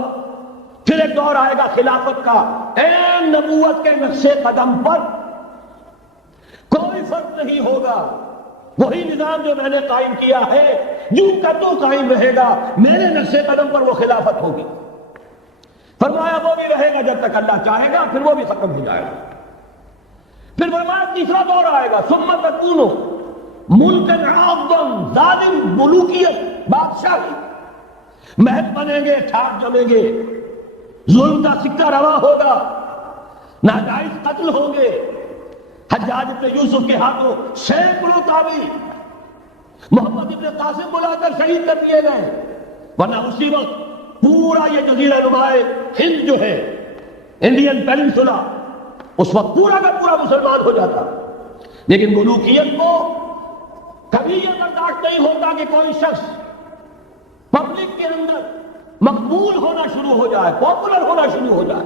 پھر ایک دور آئے گا خلافت کا، این نبوت کے نقش قدم پر، کوئی فرق نہیں ہوگا، وہی نظام جو میں نے قائم کیا ہے یوں کا تو قائم رہے گا، میرے نقش قدم پر وہ خلافت ہوگی۔ فرمایا وہ بھی رہے گا جب تک اللہ چاہے گا، پھر وہ بھی ختم ہو جائے گا۔ پھر فرمایا تیسرا دور آئے گا، ثم تکون ملکن عاضا، ظالم ملوکیت، بادشاہی، محل بنیں گے، ٹھاٹ جمیں گے، ظلم کا سکہ روا ہوگا، ناجائز قتل ہوں گے، حجاج ابن یوسف کے ہاتھوں سینکڑوں تابعی محمد ابن قاسم بلا کر شہید کر دیے گئے، ورنہ اسی وقت پورا یہ جزیرہ نمائے ہند جو ہے، انڈین پیننسولا، اس وقت پورا کا پورا مسلمان ہو جاتا۔ لیکن ملوکیت کو کبھی یہ برداشت نہیں ہوتا کہ کوئی شخص پبلک کے اندر مقبول ہونا شروع ہو جائے، پاپولر ہونا شروع ہو جائے،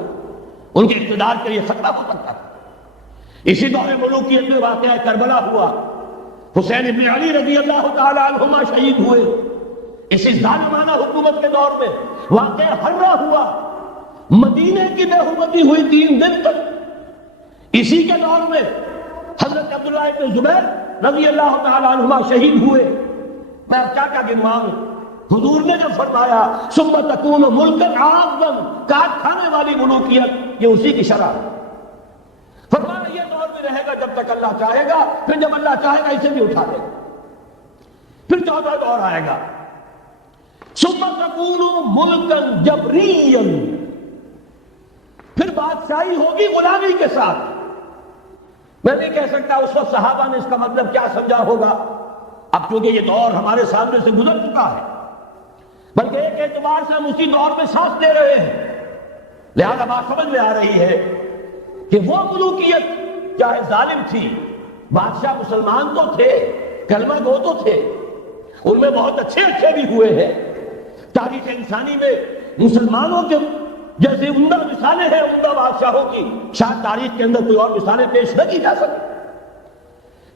ان کے اقتدار کے لیے خطرہ ہو سکتا ہے۔ اسی دور ملوکیت میں واقعہ کربلا ہوا، حسین ابن علی رضی اللہ تعالی عنہما شہید ہوئے۔ اسی ظالمانہ حکومت کے دور میں واقعہ ہررا ہوا، مدینے کی بے حرمتی ہوئی 3 دن تک۔ اسی کے دور میں حضرت عبداللہ ابن زبیر رضی اللہ تعالی عنہما شہید ہوئے۔ میں کیا گنواؤں، حضور نے جو فرمایا ثم تکون ملکا عاضا، کاٹ کھانے والی ملوکیت، یہ اسی کی شرح ہے۔ فرمایا یہ دور بھی رہے گا جب تک اللہ چاہے گا، پھر جب اللہ چاہے گا اسے بھی اٹھا دے گا۔ پھر چوتھا دور آئے گا، ثم تکون ملکا جبریا، پھر بادشاہی ہوگی غلامی کے ساتھ۔ میں نہیں کہہ سکتا اس وقت صحابہ نے اس کا مطلب کیا سمجھا ہوگا، اب چونکہ یہ دور ہمارے سامنے سے گزر چکا ہے، بلکہ ایک اعتبار سے ہم اسی دور میں سانس لے رہے ہیں، لہذا بات سمجھ میں آ رہی ہے کہ وہ ملوکیت چاہے ظالم تھی، بادشاہ مسلمان تو تھے، کلمہ گو تو تھے، ان میں بہت اچھے بھی ہوئے ہیں۔ تاریخ انسانی میں مسلمانوں کے جیسے عمدہ مثالیں ہیں عمدہ بادشاہوں کی، شاید تاریخ کے اندر کوئی اور مثالیں پیش نہ کی جا سکیں۔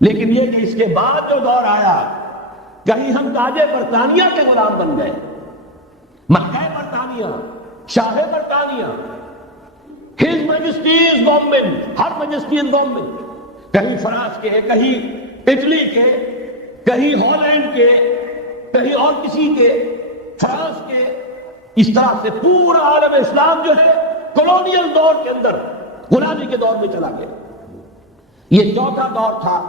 لیکن یہ کہ اس کے بعد جو دور آیا، کہیں ہم تاج برطانیہ کے غلام بن گئے، ملکہ برطانیہ، شاہ برطانیہ، ہز میجسٹیز گورنمنٹ، ہر میجسٹیز گورنمنٹ، کہیں فرانس کے، کہیں اٹلی کے، کہیں ہالینڈ کے، کہیں اور کسی کے، فرانس کے، اس طرح سے پورا عالم اسلام جو ہے کولونیل دور کے اندر غلامی کے دور میں چلا گیا۔ یہ چوتھا دور تھا،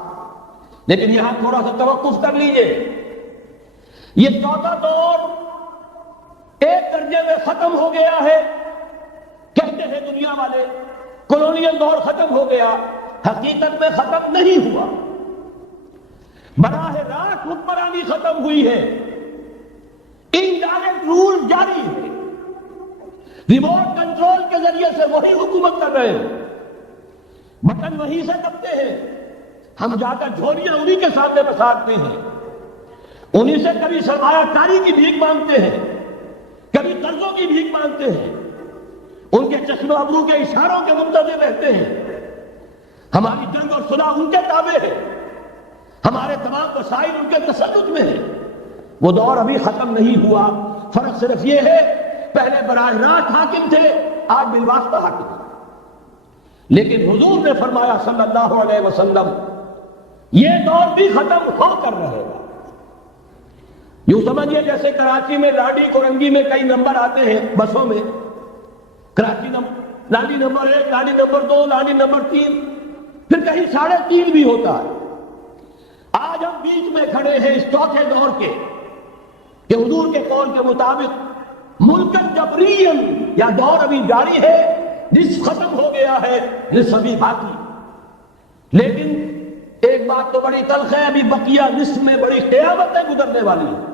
لیکن یہاں تھوڑا سا توقف کر لیجئے۔ یہ چوتھا دور ایک درجے میں ختم ہو گیا ہے، کہتے ہیں دنیا والے کولونیل دور ختم ہو گیا، حقیقت میں ختم نہیں ہوا، براہ راست حکمرانی ختم ہوئی ہے، انڈائریکٹ رول جاری ہے، ریموٹ کنٹرول کے ذریعے سے وہی حکومت کر رہے ہیں، بٹن وہیں سے دبتے ہیں، ہم جا کر جھولیاں انہی کے سامنے بساتے ہیں، انہی سے کبھی سرمایہ کاری کی بھیک مانگتے ہیں، کبھی قرضوں کی بھیک مانگتے ہیں، ان کے چشم و ابرو کے اشاروں کے منتظر رہتے ہیں، ہماری جنگ اور صلح ان کے تابع ہے، ہمارے تمام وسائل ان کے تسلط میں ہیں۔ وہ دور ابھی ختم نہیں ہوا، فرق صرف یہ ہے پہلے براہ راست حاکم تھے، آج بالواسطہ حاکم ہیں۔ لیکن حضور نے فرمایا صلی اللہ علیہ وسلم یہ دور بھی ختم ہو کر رہے گا۔ یوں سمجھیے جیسے کراچی میں لاڈی کورنگی میں کئی نمبر آتے ہیں بسوں میں، کراچی لاڈی نمبر 1، لاڈی نمبر 2، لاڈی نمبر 3، پھر کہیں 3.5 بھی ہوتا ہے۔ آج ہم بیچ میں کھڑے ہیں اس چوتھے دور کے، کہ حضور کے قول کے مطابق ملکن جبرین، یا دور ابھی جاری ہے، نصف ختم ہو گیا ہے، نصف ابھی باقی۔ لیکن ایک بات تو بڑی تلخ ہے، ابھی بقیہ نصف میں بڑی قیامتیں گزرنے والی ہیں۔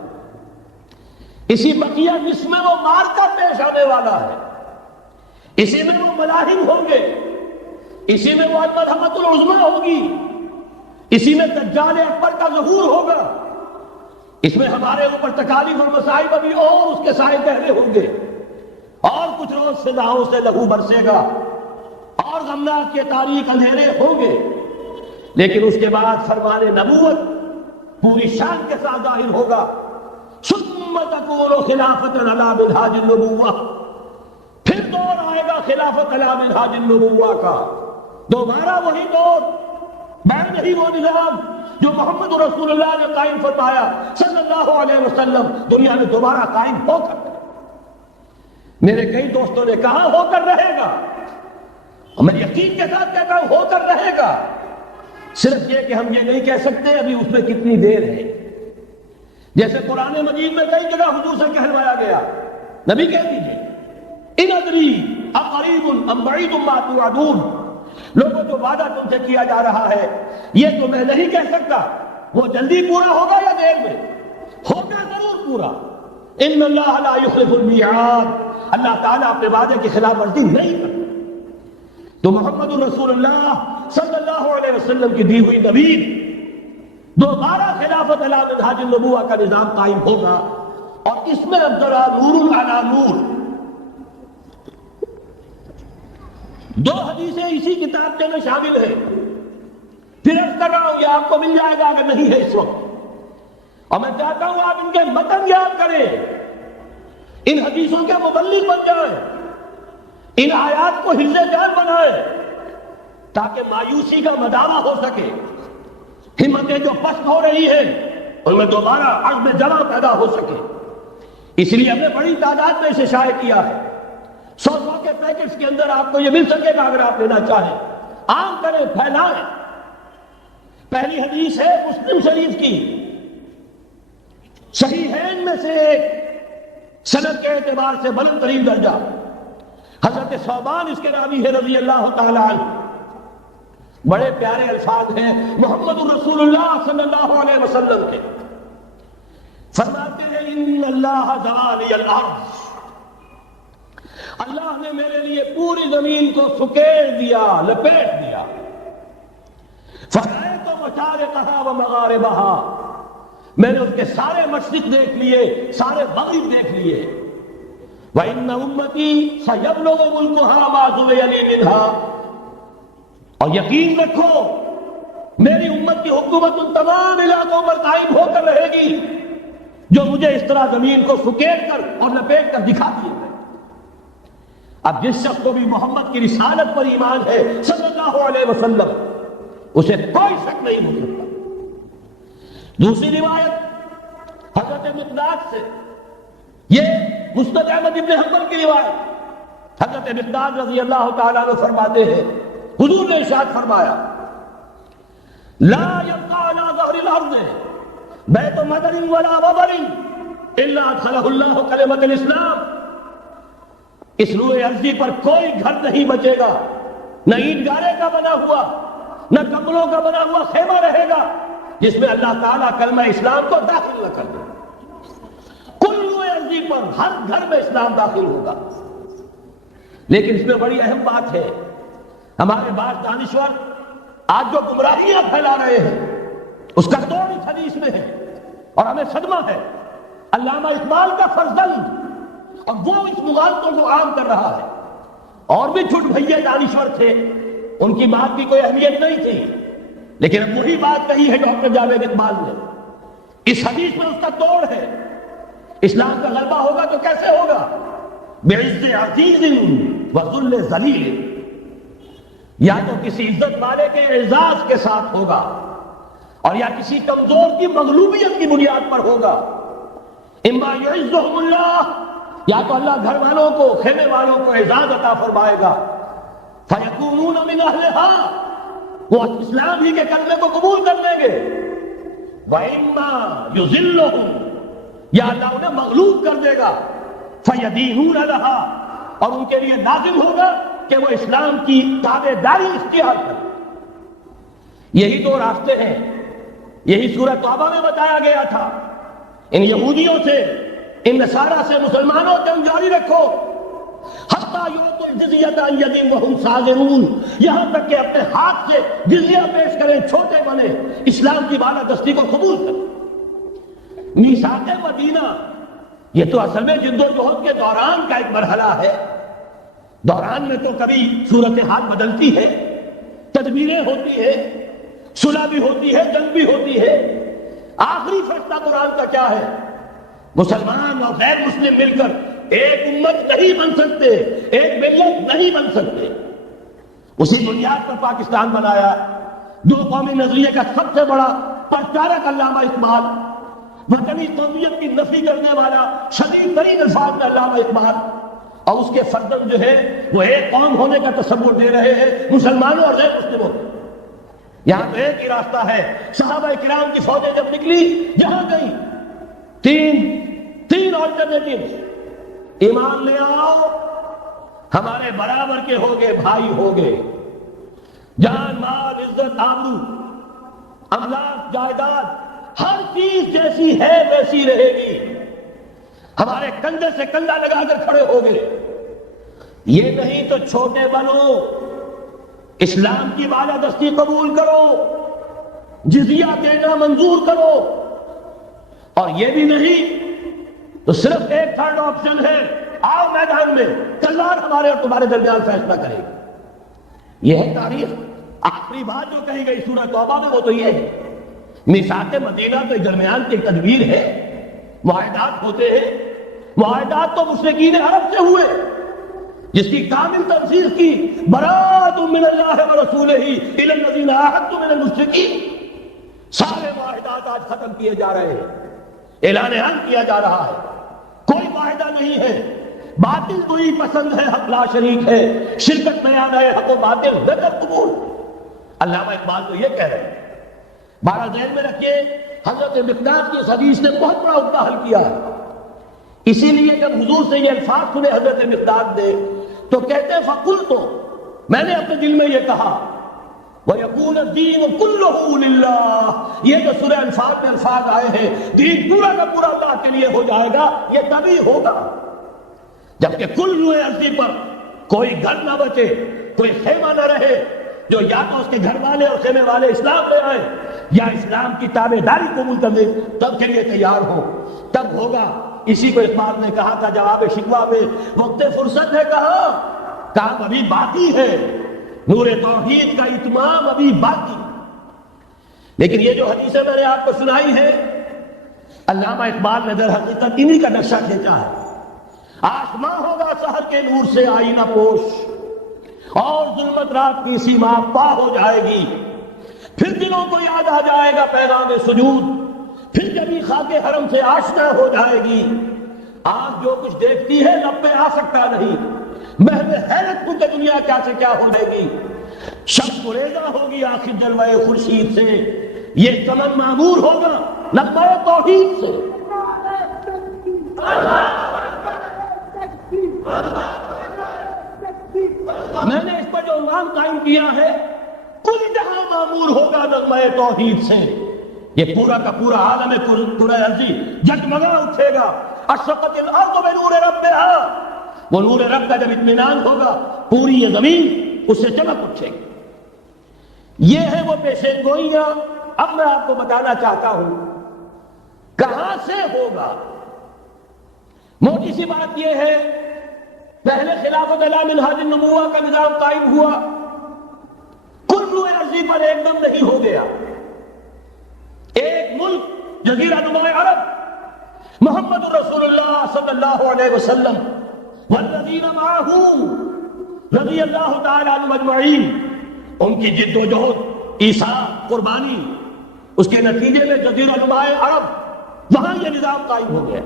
اسی بقیہ نصف میں وہ معرکہ پیش آنے والا ہے، اسی میں وہ ملاحم ہوں گے، اسی میں وہ الملحمۃ العظمیٰ ہوگی، اسی میں دجال اکبر کا ظہور ہوگا، اس میں ہمارے اوپر تکالیف اور مصائب ابھی اور اس کے سائے گہرے ہوں گے، اور کچھ روز فضاؤں سے لہو برسے گا، اور غمناک کے تاریک اندھیرے ہوں گے، لیکن اس کے بعد فرمان نبوت پوری شان کے ساتھ ظاہر ہوگا۔ ثم تکون خلافۃ علی منہاج النبوہ، پھر دور آئے گا خلافت علی منہاج النبوہ کا، دوبارہ وہی دور، بین ہی وہ نظام جو محمد رسول اللہ نے قائم فرمایا صلی اللہ علیہ وسلم، دنیا میں دوبارہ قائم ہو کر رہے گا۔ میرے کئی دوستوں نے کہا ہو کر رہے گا، اور میں یقین کے ساتھ کہتا ہوں ہو کر رہے گا، صرف یہ کہ ہم یہ نہیں کہہ سکتے ابھی اس میں کتنی دیر ہے. جیسے قرآن مجید میں کئی جگہ حضور سے کہلوایا گیا، نبی کہہ دیجیے ان ادری اقریب ام بعید ما توعدون، لوگوں جو وعدہ تم سے کیا جا رہا ہے یہ تو میں نہیں کہہ سکتا، وہ جلدی پورا ہوگا یا دیر میں ہوگا، ضرور پورا. ان اللہ لا یخلف المیعاد، اللہ تعالیٰ اپنے وعدے کی خلاف ورزی نہیں کرتا. تو محمد الرسول اللہ صلی اللہ علیہ وسلم کی دی ہوئی نوید دوبارہ خلافت علی منہاج النبوہ کا نظام قائم ہوگا، اور اس میں اب ذرا نور علی نور. دو حدیثیں اسی کتاب میں شامل ہیں، پھر عرض کر رہا ہوں یہ آپ کو مل جائے گا اگر نہیں ہے اس وقت، اور میں چاہتا ہوں آپ ان کے متن یاد کریں، ان حدیثوں کے مبلغ بن جائیں، ان آیات کو حفظ جان بنائیں تاکہ مایوسی کا مداوع ہو سکے، ہمتیں جو پست ہو رہی ہیں ان میں دوبارہ عزم جمع پیدا ہو سکے. اس لیے ہم نے بڑی تعداد میں اسے شائع کیا ہے. 100 کے پیکٹس کے اندر آپ کو یہ مل سکے گا اگر آپ لینا چاہیں. عام کریں، پھیلائیں. پہلی حدیث ہے مسلم شریف کی، صحیحین میں سے ایک، سند کے اعتبار سے بلند ترین درجہ. حضرت ثوبان اس کے راوی ہے رضی اللہ تعالی عنہ. بڑے پیارے الفاظ ہیں محمد الرسول اللہ صلی اللہ علیہ وسلم کے. فرماتے ہیں ان اللہ زوال الارض، اللہ نے میرے لیے پوری زمین کو سکیڑ دیا، لپیٹ دیا. فرأیت مشارقہا ومغاربہا، میں نے اس کے سارے مشرق دیکھ لیے، سارے مغرب دیکھ لیے. وَإِنَّ أُمَّتِي سَيَبْلُغُ مُلْكُهَا مَا زُوِيَ لِي مِنْهَا، اور یقین رکھو میری امت کی حکومت ان تمام علاقوں پر قائم ہو کر رہے گی جو مجھے اس طرح زمین کو سکیڑ کر اور لپیٹ کر دکھا دیے گئے. اب جس شخص کو بھی محمد کی رسالت پر ایمان ہے صلی اللہ علیہ وسلم، اسے کوئی شک نہیں ہو سکتا. دوسری روایت حضرت مقداد سے، یہ مسند احمد ابن حنبل کی روایت. حضرت مقداد رضی اللہ تعالیٰ عنہ فرماتے ہیں حضور نے ارشاد فرمایا لا يبقى على ظهر الارض بیت مدر ولا وبر الا ادخله الله کلمۃ الاسلام. اس روئے ارضی پر کوئی گھر نہیں بچے گا، نہ اینٹ گارے کا بنا ہوا نہ کپڑوں کا بنا ہوا خیمہ رہے گا جس میں اللہ تعالیٰ کلمہ اسلام کو داخل نہ کر دے. کل روئے ارضی پر ہر گھر میں اسلام داخل ہوگا. لیکن اس میں بڑی اہم بات ہے، ہمارے بعض دانشور آج جو گمراہیاں پھیلا رہے ہیں اس کا توڑ اس حدیث میں ہے، اور ہمیں صدمہ ہے. علامہ اقبال کا فرزند، اور وہ اس مغالطوں کو عام کر رہا ہے. اور بھی چھٹ بھئیے دانشور تھے، ان کی بات کی کوئی اہمیت نہیں تھی، لیکن اب وہی بات کہی ہے ڈاکٹر جاوید اقبال نے. اس حدیث میں اس کا توڑ ہے. اسلام کا غلبہ ہوگا تو کیسے ہوگا؟ بعز عزیز وذل ذلیل، یا تو کسی عزت والے کے اعزاز کے ساتھ ہوگا اور یا کسی کمزور کی مغلوبیت کی بنیاد پر ہوگا. اما یعزہم اللہ، یا تو اللہ گھر والوں کو، خیمے والوں کو اعزاز عطا فرمائے گا، فیکونون من اہلہا، وہ اسلام ہی کے کلمے کو قبول کر لیں گے. وَإِمَّا يُذِلُّهُمْ، یا اللہ انہیں مغلوب کر دے گا، فَيَدِينُونَ لَهَا، اور ان کے لیے لازم ہوگا کہ وہ اسلام کی تابعداری اختیار کریں. یہی دو راستے ہیں. یہی سورہ توبہ میں بتایا گیا تھا. ان یہودیوں سے، ان نصارہ سے مسلمانوں جنگ جاری رکھو، حتیٰ یؤتوا الجزیۃ عن ید وہم صاغرون، یہاں تک کہ اپنے ہاتھ سے جزیہ پیش کریں، چھوٹے بنے، اسلام کی بالادستی کو قبول کریں. میثاق مدینہ یہ تو اصل میں جد و جہد کے دوران کا ایک مرحلہ ہے. دوران میں تو کبھی صورتحال بدلتی ہے، تدبیریں ہوتی ہیں، صلح بھی ہوتی ہے، جنگ بھی ہوتی ہے. آخری فیصلہ قرآن کا کیا ہے؟ مسلمان اور غیر مسلم مل کر ایک امت نہیں بن سکتے، ایک ملت نہیں بن سکتے. اسی بنیاد پر پاکستان بنایا. دو قومی نظریے کا سب سے بڑا پرچارک علامہ اقبال، وطنی قومیت کی نفی کرنے والا شدید ترین الفاظ میں علامہ اقبال، اور اس کے فرزند جو ہے وہ ایک قوم ہونے کا تصور دے رہے ہیں مسلمانوں اور غیر مسلموں. یہاں تو ایک ہی راستہ ہے. صحابہ کرام کی فوجیں جب نکلی جہاں گئی تین آلٹرنیٹیوز. ایمان لے آؤ، ہمارے برابر کے ہوگے، بھائی ہوگے، جان مال عزت آبرو املاک جائیداد ہر چیز جیسی ہے ویسی رہے گی، ہمارے کندھے سے کندھا لگا کر کھڑے ہوگے. یہ نہیں تو چھوٹے بنو، اسلام کی بالادستی قبول کرو، جزیہ دینا منظور کرو، اور یہ بھی نہیں تو صرف ایک تھرڈ آپشن ہے، آؤ میدان میں، تلوار ہمارے اور تمہارے درمیان فیصلہ کرے گی. یہ ہے تاریخ. آخری بات جو کہی گئی سورہ توبہ میں وہ تو یہ ہے. میثاق مدینہ تو درمیان کی تدبیر ہے، معاہدات ہوتے ہیں. معاہدات تو مشرکین عرب سے ہوئے جس کی کامل تفسیر کی برات من اللہ ورسولہ الی الذین عاہدتم من المشرکین. سارے معاہدات آج ختم کیے جا رہے ہیں، اعلان حق کیا جا رہا ہے، کوئی معاہدہ نہیں ہے. باطل تو ہی پسند ہے، حق لا شریک ہے، شرکت بیان ہے، حق و باطل نظر قبول. علامہ اقبال تو یہ کہہ رہے ہیں. بارہ ذہن میں رکھیے، حضرت مقداد کی اس حدیث نے بہت بڑا عقدہ حل کیا ہے. اسی لیے جب حضور سے یہ الفاظ سنے حضرت مقداد نے تو کہتے ہیں فقلت، میں نے اپنے دل میں یہ کہا وَيَكُونَ الدِّينُ كُلُّهُ لِلَّهِ. یہ جو سورہ انفال میں الفاظ آئے ہیں، دین پورا کا پورا اللہ کے لیے ہو جائے گا، یہ تبھی ہوگا جبکہ کل روئے ارضی پر کوئی گھر نہ بچے، کوئی خیمہ نہ رہے جو یا تو اس کے گھر والے اور خیمے والے اسلام لے آئے یا اسلام کی تابع داری قبول کر لیں، تب کے لیے تیار ہو، تب ہوگا. اسی کو اقبال نے کہا تھا جواب شکوہ میں، وقت فرصت ہے، کہا کام ابھی باقی ہے، نور توحید کا اتمام ابھی باقی. لیکن یہ جو حدیثیں میں نے آپ کو سنائی ہے، علامہ اقبال نے در حقیقت انہی کا نقشہ کھینچا ہے. آسماں ہوگا سحر کے نور سے آئینہ پوش، اور ظلمت رات کی سیما پا ہو جائے گی. پھر دلوں کو یاد آ جائے گا پیغام سجود، پھر کبھی خاک حرم سے آشنا ہو جائے گی. آج جو کچھ دیکھتی ہے لب پہ آ سکتا نہیں، محض حیرت کو کہ دنیا کیا سے کیا ہو جائے گی. شب گریزاں ہوگی آخر جلوہ خورشید سے، یہ چمن معمور ہوگا لبہ توحید سے. میں نے اس پر جو عنوان قائم کیا ہے، کل جہاں معمور ہوگا نغمہ توحید سے. یہ پورا کا پورا عالم کرۂ ارضی جگمگا اٹھے گا. اشرقت الارض بنور ربها، وہ نور رب کا جب اطمینان ہوگا پوری یہ زمین اس سے چمک اٹھے گی. یہ ہے وہ پیشین گوئیاں. اب میں آپ کو بتانا چاہتا ہوں کہاں سے ہوگا. موٹی سی بات یہ ہے، پہلے خلافت علی منہاج النبوہ کا نظام قائم ہوا، کل روئے ارضی پر ایک دم نہیں ہو گیا. ایک ملک جزیرہ نمائے عرب، محمد رسول اللہ صلی اللہ علیہ وسلم والذین معہ رضی اللہ تعالی عنہم اجمعین، ان کی جد و جہد، ایثار، قربانی، اس کے نتیجے میں جزیرہ نمائے عرب وہاں یہ نظام قائم ہو گیا.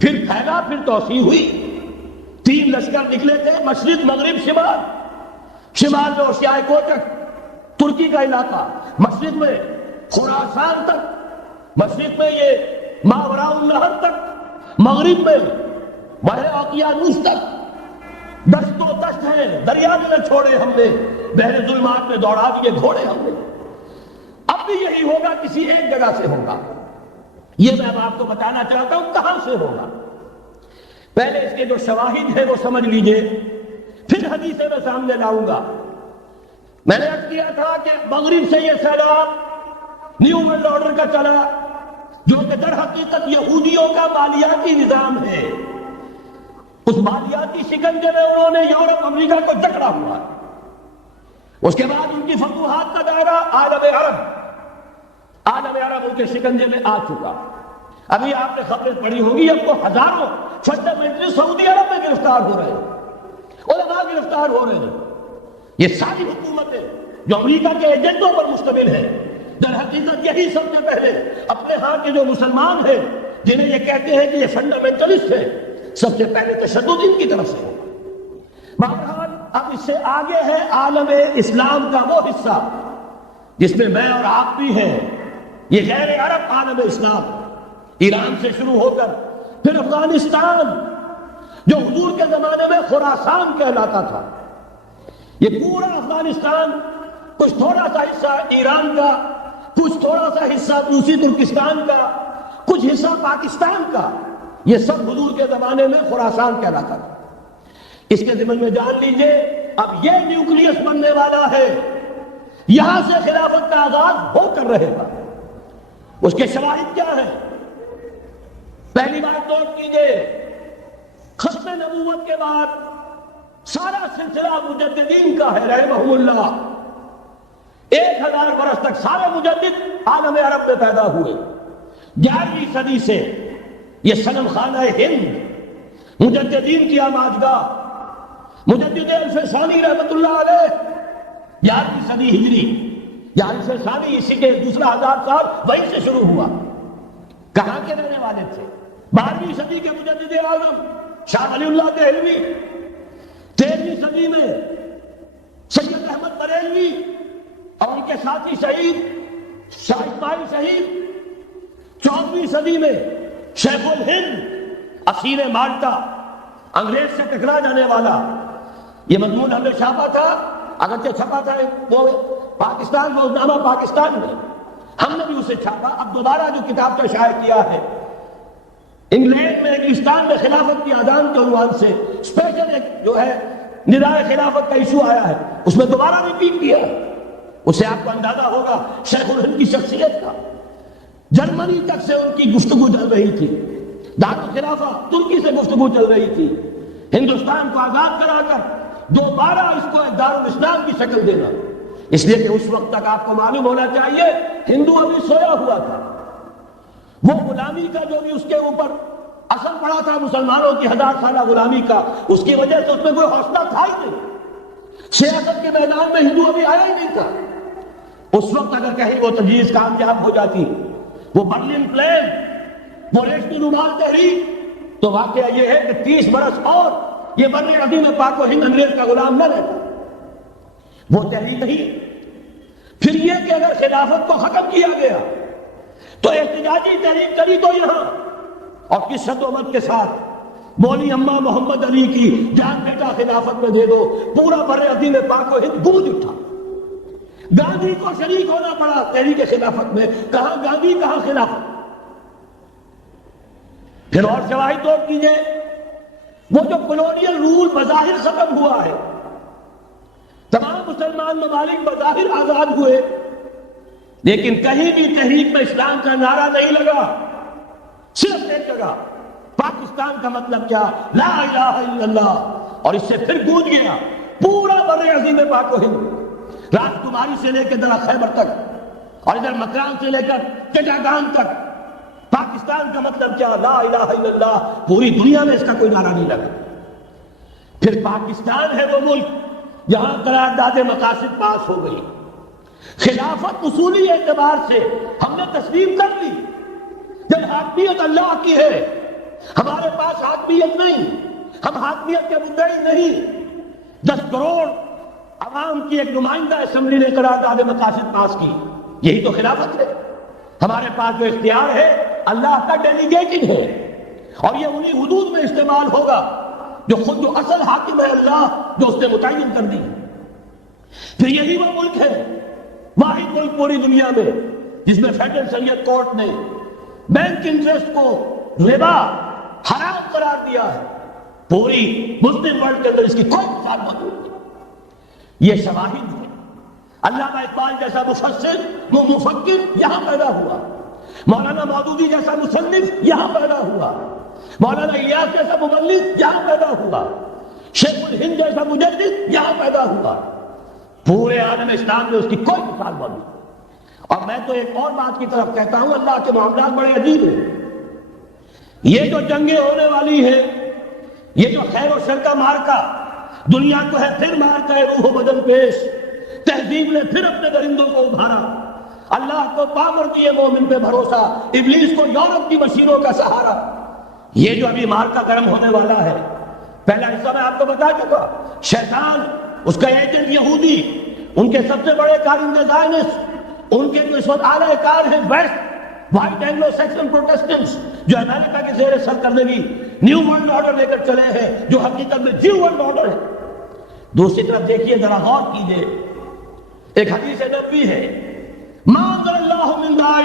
پھر پھیلا، پھر توسیع ہوئی. 3 لشکر نکلے تھے، مشرق مغرب شمال. شمال میں اوشیائے کوچک ترکی کا علاقہ، مشرق میں خراسان تک، مشرق میں یہ ماوراء النہر تک، مغرب میں بحر اوقیانوس تک. دشت و دشت ہے، دریا میں چھوڑے ہم نے، بحر ظلمات میں دوڑا دیے گھوڑے ہم نے. اب بھی یہی ہوگا، کسی ایک جگہ سے ہوگا. یہ میں اب آپ کو بتانا چاہتا ہوں کہاں سے ہوگا. پہلے اس کے جو شواہد ہیں وہ سمجھ لیجئے، پھر حدیثیں میں سامنے لاؤں گا. میں نے عرض کیا تھا کہ مغرب سے یہ سیلاب نیو ورلڈ آرڈر کا چلا، جو کہ در حقیقت یہودیوں کا مالیاتی نظام ہے. اس مالیاتی شکنجے میں انہوں نے یورپ امریکہ کو جکڑا ہوا. اس کے بعد ان کی فتوحات کا دائرہ عالم عرب ان کے شکنجے میں آ چکا. ابھی آپ نے خبریں پڑھی ہوگی، اب تو ہزاروں فنڈامنٹل سعودی عرب میں گرفتار ہو رہے ہیں، علماء گرفتار ہو رہے ہیں. یہ ساری حکومتیں جو امریکہ کے ایجنڈوں پر مشتمل ہیں، در حقیقت یہی سب سے پہلے اپنے ہاں کے جو مسلمان ہیں جنہیں یہ کہتے ہیں کہ یہ فنڈامنٹلسٹ ہیں، سب سے پہلے تشدد ان کی طرف سے ہو. بہرحال اب اس سے آگے ہے عالم اسلام کا وہ حصہ جس میں میں اور آپ بھی ہیں، یہ غیر عرب عالم اسلام، ایران سے شروع ہو کر پھر افغانستان جو حضور کے زمانے میں خراسان کہلاتا تھا، یہ پورا افغانستان، کچھ تھوڑا سا حصہ ایران کا، کچھ تھوڑا سا حصہ روسی ترکستان کا، کچھ حصہ پاکستان کا، یہ سب حضور کے زمانے میں خراسان کہلاتا تھا۔ اس کے ضمن میں جان لیجئے اب یہ نیوکلیس بننے والا ہے، یہاں سے خلافت کا آغاز ہو کر رہے گا۔ اس کے شواہد کیا ہیں؟ پہلی بات نوٹ کیجئے، ختم نبوت کے بعد سارا سلسلہ مجددین کا ہے رحمہ اللہ۔ 1000 برس تک سارے مجدد عالم عرب میں پیدا ہوئے۔ 11ویں صدی سے یہ صنم خانہ ہند مجددین کی آماجگاہ، مجدد الف ثانی رحمۃ اللہ علیہ 11ویں صدی ہجری، 11ویں ثانی اسی کے دوسرا 1000 سال وہیں سے شروع ہوا۔ کہاں کے رہنے والے تھے؟ 12ویں صدی کے مجدد اعظم شاہ ولی اللہ دہلوی، 13ویں صدی میں سید احمد بریلوی اور ان کے ساتھی شہید شاہ اسماعیل شہید، 14ویں صدی میں شیخ الہند اسیر مالٹا، انگریز سے ٹکرا جانے والا۔ یہ مضمون ہم نے چھاپا تھا، اگرچہ چھپا تھا وہ پاکستان روزنامہ پاکستان میں، ہم نے بھی اسے چھاپا۔ اب دوبارہ جو کتاب کا شائع کیا ہے، انگلینڈ میں انگلستان میں خلافت کی اذان کے عنوان سے اسپیشل ایک جو ہے ندائے خلافت کا ایشو آیا ہے، اس میں دوبارہ ریپیٹ کیا ہے۔ اسے آپ کو اندازہ ہوگا شیخ الہند کی شخصیت کا۔ جرمنی تک سے ان کی گفتگو چل رہی تھی، دارالخلافہ ترکی سے گفتگو چل رہی تھی، ہندوستان کو آزاد کرا کر دوبارہ اس کو ایک دارالاسلام کی شکل دینا۔ اس لیے کہ اس وقت تک آپ کو معلوم ہونا چاہیے ہندو ابھی سویا ہوا تھا، وہ غلامی کا جو بھی اس کے اوپر اثر پڑا تھا مسلمانوں کی 1000 سالہ غلامی کا، اس کی وجہ سے اس میں کوئی حوصلہ تھا ہی نہیں۔ سیاست کے میدان میں ہندو ابھی آیا ہی نہیں تھا۔ اس وقت اگر کہیں وہ تجویز کامیاب ہو جاتی، وہ برلن پلان، وہ ریشمی رومال تحریک، تو واقعہ یہ ہے کہ 30 برس اور یہ بر عظیم پاک و ہند انگریز کا غلام نہ رہتا۔ وہ تحریک نہیں۔ پھر یہ کہ اگر خلافت کو ختم کیا گیا تو احتجاجی تحریک کری تو یہاں، اور کس شد و مت کے ساتھ بولی اماں محمد علی کی جان بیٹا خلافت میں دے دو، پورا بر عظیم پاک و ہند گونج اٹھا۔ گاندھی کو شریک ہونا پڑا تحریک خلافت میں، کہاں گاندھی کہاں خلافت۔ پھر اور شواہد نوٹ کیجئے، وہ جو کولونیل رول بظاہر ختم ہوا ہے، تمام مسلمان ممالک بظاہر آزاد ہوئے، لیکن کہیں بھی تحریک میں اسلام کا نعرہ نہیں لگا۔ صرف ایک جگہ پاکستان کا مطلب کیا؟ لا الہ الا اللہ، اور اس سے پھر گونج گیا پورا بر عظیم پاک و ہند، راج کماری سے لے کے درا خیبر تک، اور ادھر مکران سے لے کر چٹاگان تک۔ پاکستان کا مطلب کیا؟ لا الہ الا اللہ۔ پوری دنیا میں اس کا کوئی نعرہ نہیں لگا۔ پھر پاکستان ہے وہ ملک جہاں قرارداد مقاصد پاس ہو گئی، خلافت اصولی اعتبار سے ہم نے تسلیم کر لی۔ جب حاکمیت اللہ کی ہے، ہمارے پاس حاکمیت نہیں، ہم حاکمیت کے مدعی نہیں۔ 10 کروڑ عوام کی ایک نمائندہ اسمبلی نے قرارداد مقاصد پاس کی، یہی تو خلافت ہے۔ ہمارے پاس جو اختیار ہے اللہ کا ڈیلیگیٹڈ ہے، اور یہ انہی حدود میں استعمال ہوگا جو خود جو اصل حاکم ہے اللہ، جو اس نے متعین کر دی۔ پھر یہی وہ ملک ہے، واحد ملک پوری دنیا میں جس میں فیڈرل شریعت کورٹ نے بینک انٹرسٹ کو ربا حرام قرار دیا ہے۔ پوری مسلم ورلڈ کے اندر اس کی کوئی مثال موجود نہیں۔ یہ شواہد ہے۔ علامہ اقبال جیسا مفسر مفکر یہاں پیدا ہوا، مولانا مودودی جیسا مصنف یہاں پیدا ہوا، مولانا الیاس جیسا مبلغ یہاں پیدا ہوا، شیخ الہند جیسا مجدد یہاں پیدا ہوا۔ پورے عالم اسلام میں اس کی کوئی مثال موجود نہیں۔ اور میں تو ایک اور بات کی طرف کہتا ہوں، اللہ کے معاملات بڑے عجیب ہیں۔ یہ جو جنگیں ہونے والی ہیں، یہ جو خیر و شر کا مارکا، دنیا کو ہے پھر مارکا ہے روح و بدن پیش، تہذیب نے پھر اپنے درندوں کو ابھارا، اللہ کو پاور دیے مومن پہ بھروسہ، ابلیس کو یورپ کی مشینوں کا سہارا۔ یہ جو ابھی مارکا گرم ہونے والا ہے، پہلا حصہ میں آپ کو بتا چکا، شیطان، اس کا ایجنٹ یہودی، ان کے سب سے بڑے کارندے زائنسٹ، ان کے جو اس وقت اعلی کار ہیں west white Anglo Saxon Protestants جو امریکہ کے زیر سرکردگی نیو ورلڈ آرڈر لے کر چلے ہیں، جو حقیقت میں نیو ورلڈ آرڈر ہے۔ دوسری طرف دیکھیے، ذرا غور کیجیے، ایک حدیث نبوی ہے، ما انزل اللہ من داء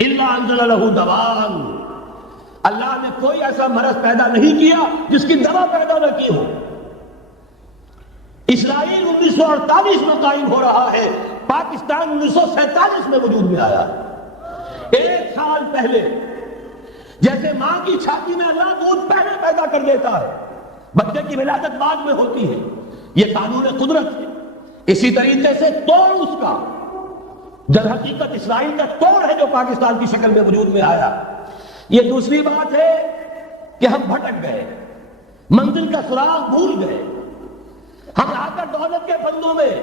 الا انزل له دواء، اللہ نے کوئی ایسا مرض پیدا نہیں کیا جس کی دوا پیدا نہ کی ہو۔ اسرائیل 1948 میں قائم ہو رہا ہے، پاکستان 1947 میں وجود میں آیا۔ ایک سال پہلے جیسے ماں کی چھاتی میں اللہ دودھ پہلے پیدا کر دیتا ہے، بچے کی ولادت بعد میں ہوتی ہے، یہ قانون قدرت ہے۔ اسی طریقے سے توڑ اس کا، در حقیقت اسرائیل کا توڑ ہے جو پاکستان کی شکل میں وجود میں آیا۔ یہ دوسری بات ہے کہ ہم بھٹک گئے، منزل کا سراغ بھول گئے، ہم آ کر دولت کے بندوں میں،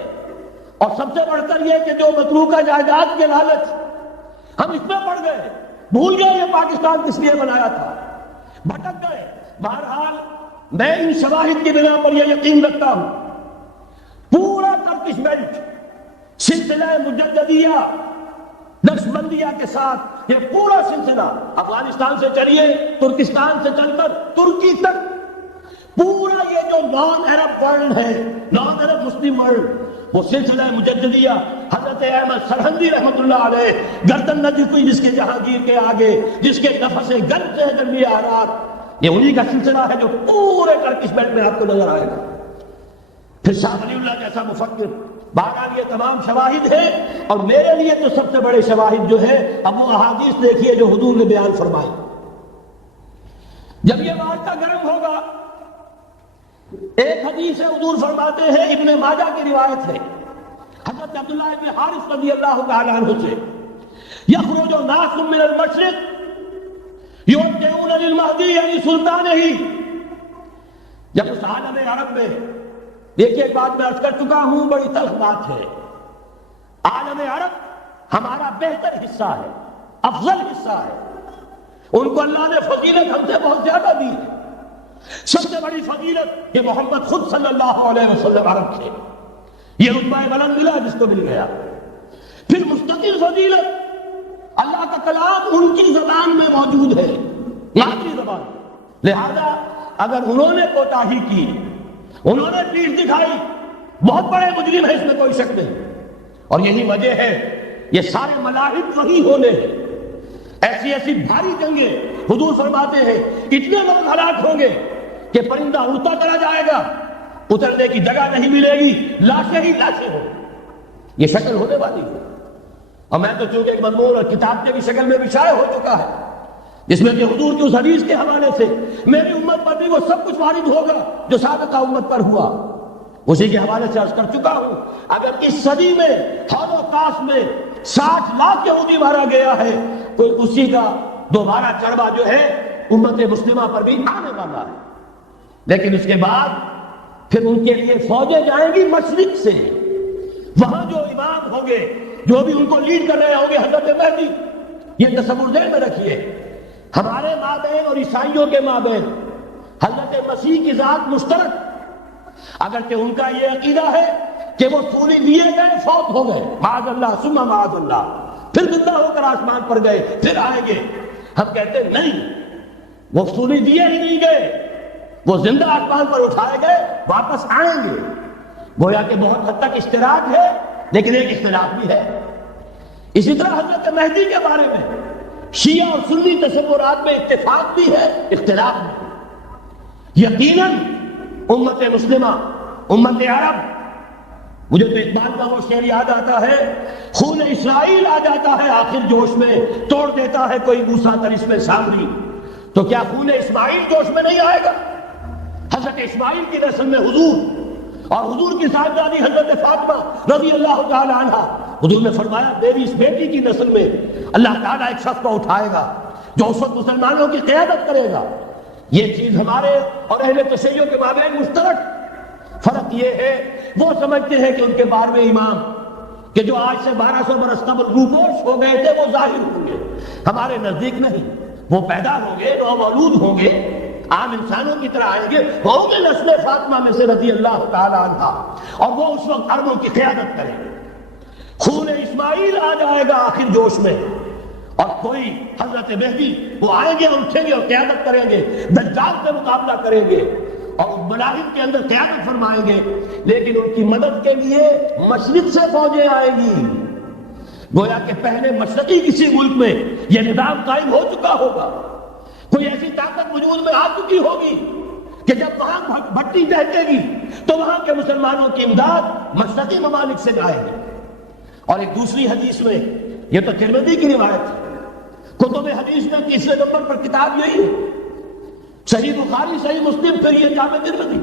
اور سب سے بڑھ کر یہ کہ جو متروکہ جائیداد کے لالچ، ہم اس میں پڑ گئے، بھول گئے یہ پاکستان کس لیے بنایا تھا، بھٹک گئے۔ بہرحال میں ان شواہد کی بنا پر یہ یقین رکھتا ہوں، پورا ٹرکش بیلٹ سلسلہ مجددیہ نقشبندیہ کے ساتھ، یہ پورا سلسلہ افغانستان سے چلیے، ترکستان سے چل کر ترکی تک، پورا یہ جو نان عرب ورلڈ ہے، نان عرب مسلم ورلڈ، وہ سلسلہ مجددیہ حضرت احمد سرہندی رحمت اللہ علیہ، گردن نہ جھکی جس کے جہانگیر کے آگے، جس کے نفس گرد سے جنگی آرات، یہ انہی کا سلسلہ ہے جو پورے ٹرکش بیلٹ میں آپ کو نظر آئے گا۔ پھر شاہ ولی اللہ جیسا مفکر، بہرحال یہ تمام شواہد ہیں، اور میرے لیے تو سب سے بڑے شواہد جو ہے اب وہ احادیث دیکھیے جو حضور نے بیان فرمائی۔ جب یہ معرکہ گرم ہوگا، ایک حدیث ہے، حضور فرماتے ہیں، ابن ماجہ کی روایت ہے حضرت عبداللہ ابن حارث رضی اللہ تعالیٰ عنہ سے، یخرج ناس من المشرق یودعون للمہدی یعنی سلطانہ، جب اس عالم عرب میں، دیکھیے ایک بات میں عرض کر چکا ہوں، بڑی تلخ بات ہے، عالم عرب ہمارا بہتر حصہ ہے، افضل حصہ ہے، ان کو اللہ نے فضیلت ہم سے بہت زیادہ دی ہے۔ سب سے بڑی فضیلت یہ محمد خود صلی اللہ علیہ وسلم عرب تھے، یہ رتبہ بلند ملا جس کو مل گیا۔ پھر مستقل فضیلت، اللہ کا کلام ان کی زبان میں موجود ہے، مادری زبان، لہذا اگر انہوں نے کوتاہی کی، انہوں نے پیٹھ دکھائی، بہت بڑے مجرم ہیں، اس میں کوئی شک نہیں۔ اور یہی وجہ ہے یہ سارے ملاحد وہی ہونے ہیں، ایسی ایسی بھاری جنگیں، حضور فرماتے ہیں اتنے لوگ ہلاک ہوں گے کہ پرندہ اڑتا چلا جائے گا، اترنے کی جگہ نہیں ملے گی، لاشیں ہی لاشیں ہوں، یہ شکل ہونے والی ہے۔ اور میں تو چونکہ ایک مضمون اور کتاب کی شکل میں بھی شائع ہو چکا ہے، جس میں کہ حضور کی اس حدیث کے حوالے سے میری امت پر بھی وہ سب کچھ وارد ہوگا جو سابقہ امت پر ہوا، اسی کے حوالے سے عرض کر چکا ہوں۔ اگر اس صدی میں ہولوکاسٹ میں 60 لاکھ یہودی مارا گیا ہے، تو اسی کا دوبارہ چڑھوا جو ہے امت مسلمہ پر بھی آنے والا ہے۔ لیکن اس کے بعد پھر ان کے لیے فوجیں جائیں گی مشرق سے، وہاں جو امام ہوں گے، جو بھی ان کو لیڈ کر رہے ہوں گے، حضرت مہدی، یہ تصور ذہن میں رکھیے۔ ہمارے مابین اور عیسائیوں کے مابین حضرت مسیح کی ذات مشترک، اگرچہ ان کا یہ عقیدہ ہے کہ وہ سولی دیے گئے، فوت ہو گئے، معاذ اللہ ثم معاذ اللہ، پھر زندہ ہو کر آسمان پر گئے، پھر آئیں گے۔ ہم کہتے ہیں نہیں، وہ سولی دیے ہی نہیں گئے، وہ زندہ آسمان پر اٹھائے گئے، واپس آئیں گے۔ گویا کہ بہت حد تک اشتراک ہے، لیکن ایک اختلاف بھی ہے۔ اسی طرح حضرت مہدی کے بارے میں شیعہ اور سنی تصورات میں اتفاق بھی ہے، اختلاف بھی۔ یقیناً امت مسلمہ، امت عرب، مجھے تو اقبال کا وہ شعر یاد آتا ہے، خون اسرائیل آ جاتا ہے آخر جوش میں، توڑ دیتا ہے کوئی موسیٰ کرشمے سامری، تو کیا خون اسماعیل جوش میں نہیں آئے گا؟ حضرت اسماعیل کی نسل میں حضور، اور حضور کی صاحبزادی حضرت فاطمہ رضی اللہ تعالی عنہ، حضور نے فرمایا میری اس بیٹی کی نسل میں اللہ تعالیٰ ایک شخص کو اٹھائے گا جو اس وقت مسلمانوں کی قیادت کرے گا۔ یہ چیز ہمارے اور اہل تشیع کے مابین مشترک، فرق یہ ہے وہ سمجھتے ہیں کہ ان کے 12ویں امام کہ جو آج سے 1200 برس قبل روپوش ہو گئے تھے وہ ظاہر ہوں گے، ہمارے نزدیک نہیں، وہ پیدا ہوں گے، نو مولود ہوں گے، عام انسانوں کی طرح آئیں گے، ہوں گے نسل فاطمہ میں سے رضی اللہ تعالی عنہ، اور وہ اس وقت عربوں کی قیادت کریں گے۔ خون اسماعیل آ جائے گا آخر جوش میں، اور کوئی حضرت مہدی وہ آئیں گے اور اٹھیں گے اور قیادت کریں گے، دجال سے مقابلہ کریں گے اور ملاحم کے اندر قیادت فرمائیں گے، لیکن ان کی مدد کے لیے مشرق سے فوجیں آئیں گی۔ گویا کہ پہلے مشرقی کسی ملک میں یہ نظام قائم ہو چکا ہوگا، کوئی ایسی طاقت وجود میں آ چکی ہوگی کہ جب وہاں بھٹی دہکے گی تو وہاں کے مسلمانوں کی امداد مشرقی ممالک سے آئے گی۔ اور ایک دوسری حدیث میں، یہ تو ترمذی کی روایت ہے، کتب حدیث میں تیسرے نمبر پر کتاب یہی ہے، صحیح بخاری، صحیح مسلم، پھر یہ جامع ترمذی،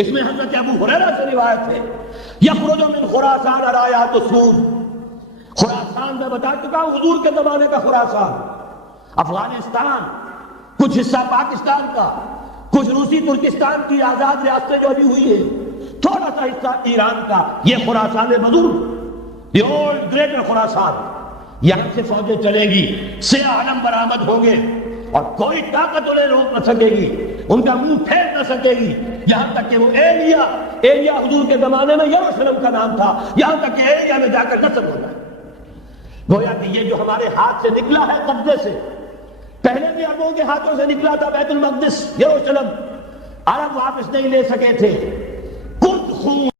اس میں حضرت ابو ہریرہ سے روایت ہے، یخرج من خراسان رایات السود، خراسان میں بتا چکا ہوں حضور کے زمانے کا خراسان، افغانستان، کچھ حصہ پاکستان کا، کچھ روسی ترکستان کی آزاد ریاستیں جو ابھی ہوئی ہیں، تھوڑا سا حصہ ایران کا، یہ خراسان بزرگ، یہ اولڈ گریٹر خراسان، یہاں سے فوجیں چلیں گی، سیاہ علم برآمد ہوں گے اور کوئی طاقت انہیں روک نہ سکے گی، ان کا منہ پھیر نہ سکے گی، یہاں تک کہ وہ ایلیا حضور کے زمانے میں یروشلم کا نام تھا، یہاں تک کہ ایلیا میں جا کر نصب ہوتا ہے۔ گویا کہ یہ جو ہمارے ہاتھ سے نکلا ہے قبضے سے، پہلے بھی عربوں کے ہاتھوں سے نکلا تھا بیت المقدس، یروشلم، عرب واپس نہیں لے سکے تھے، خود خون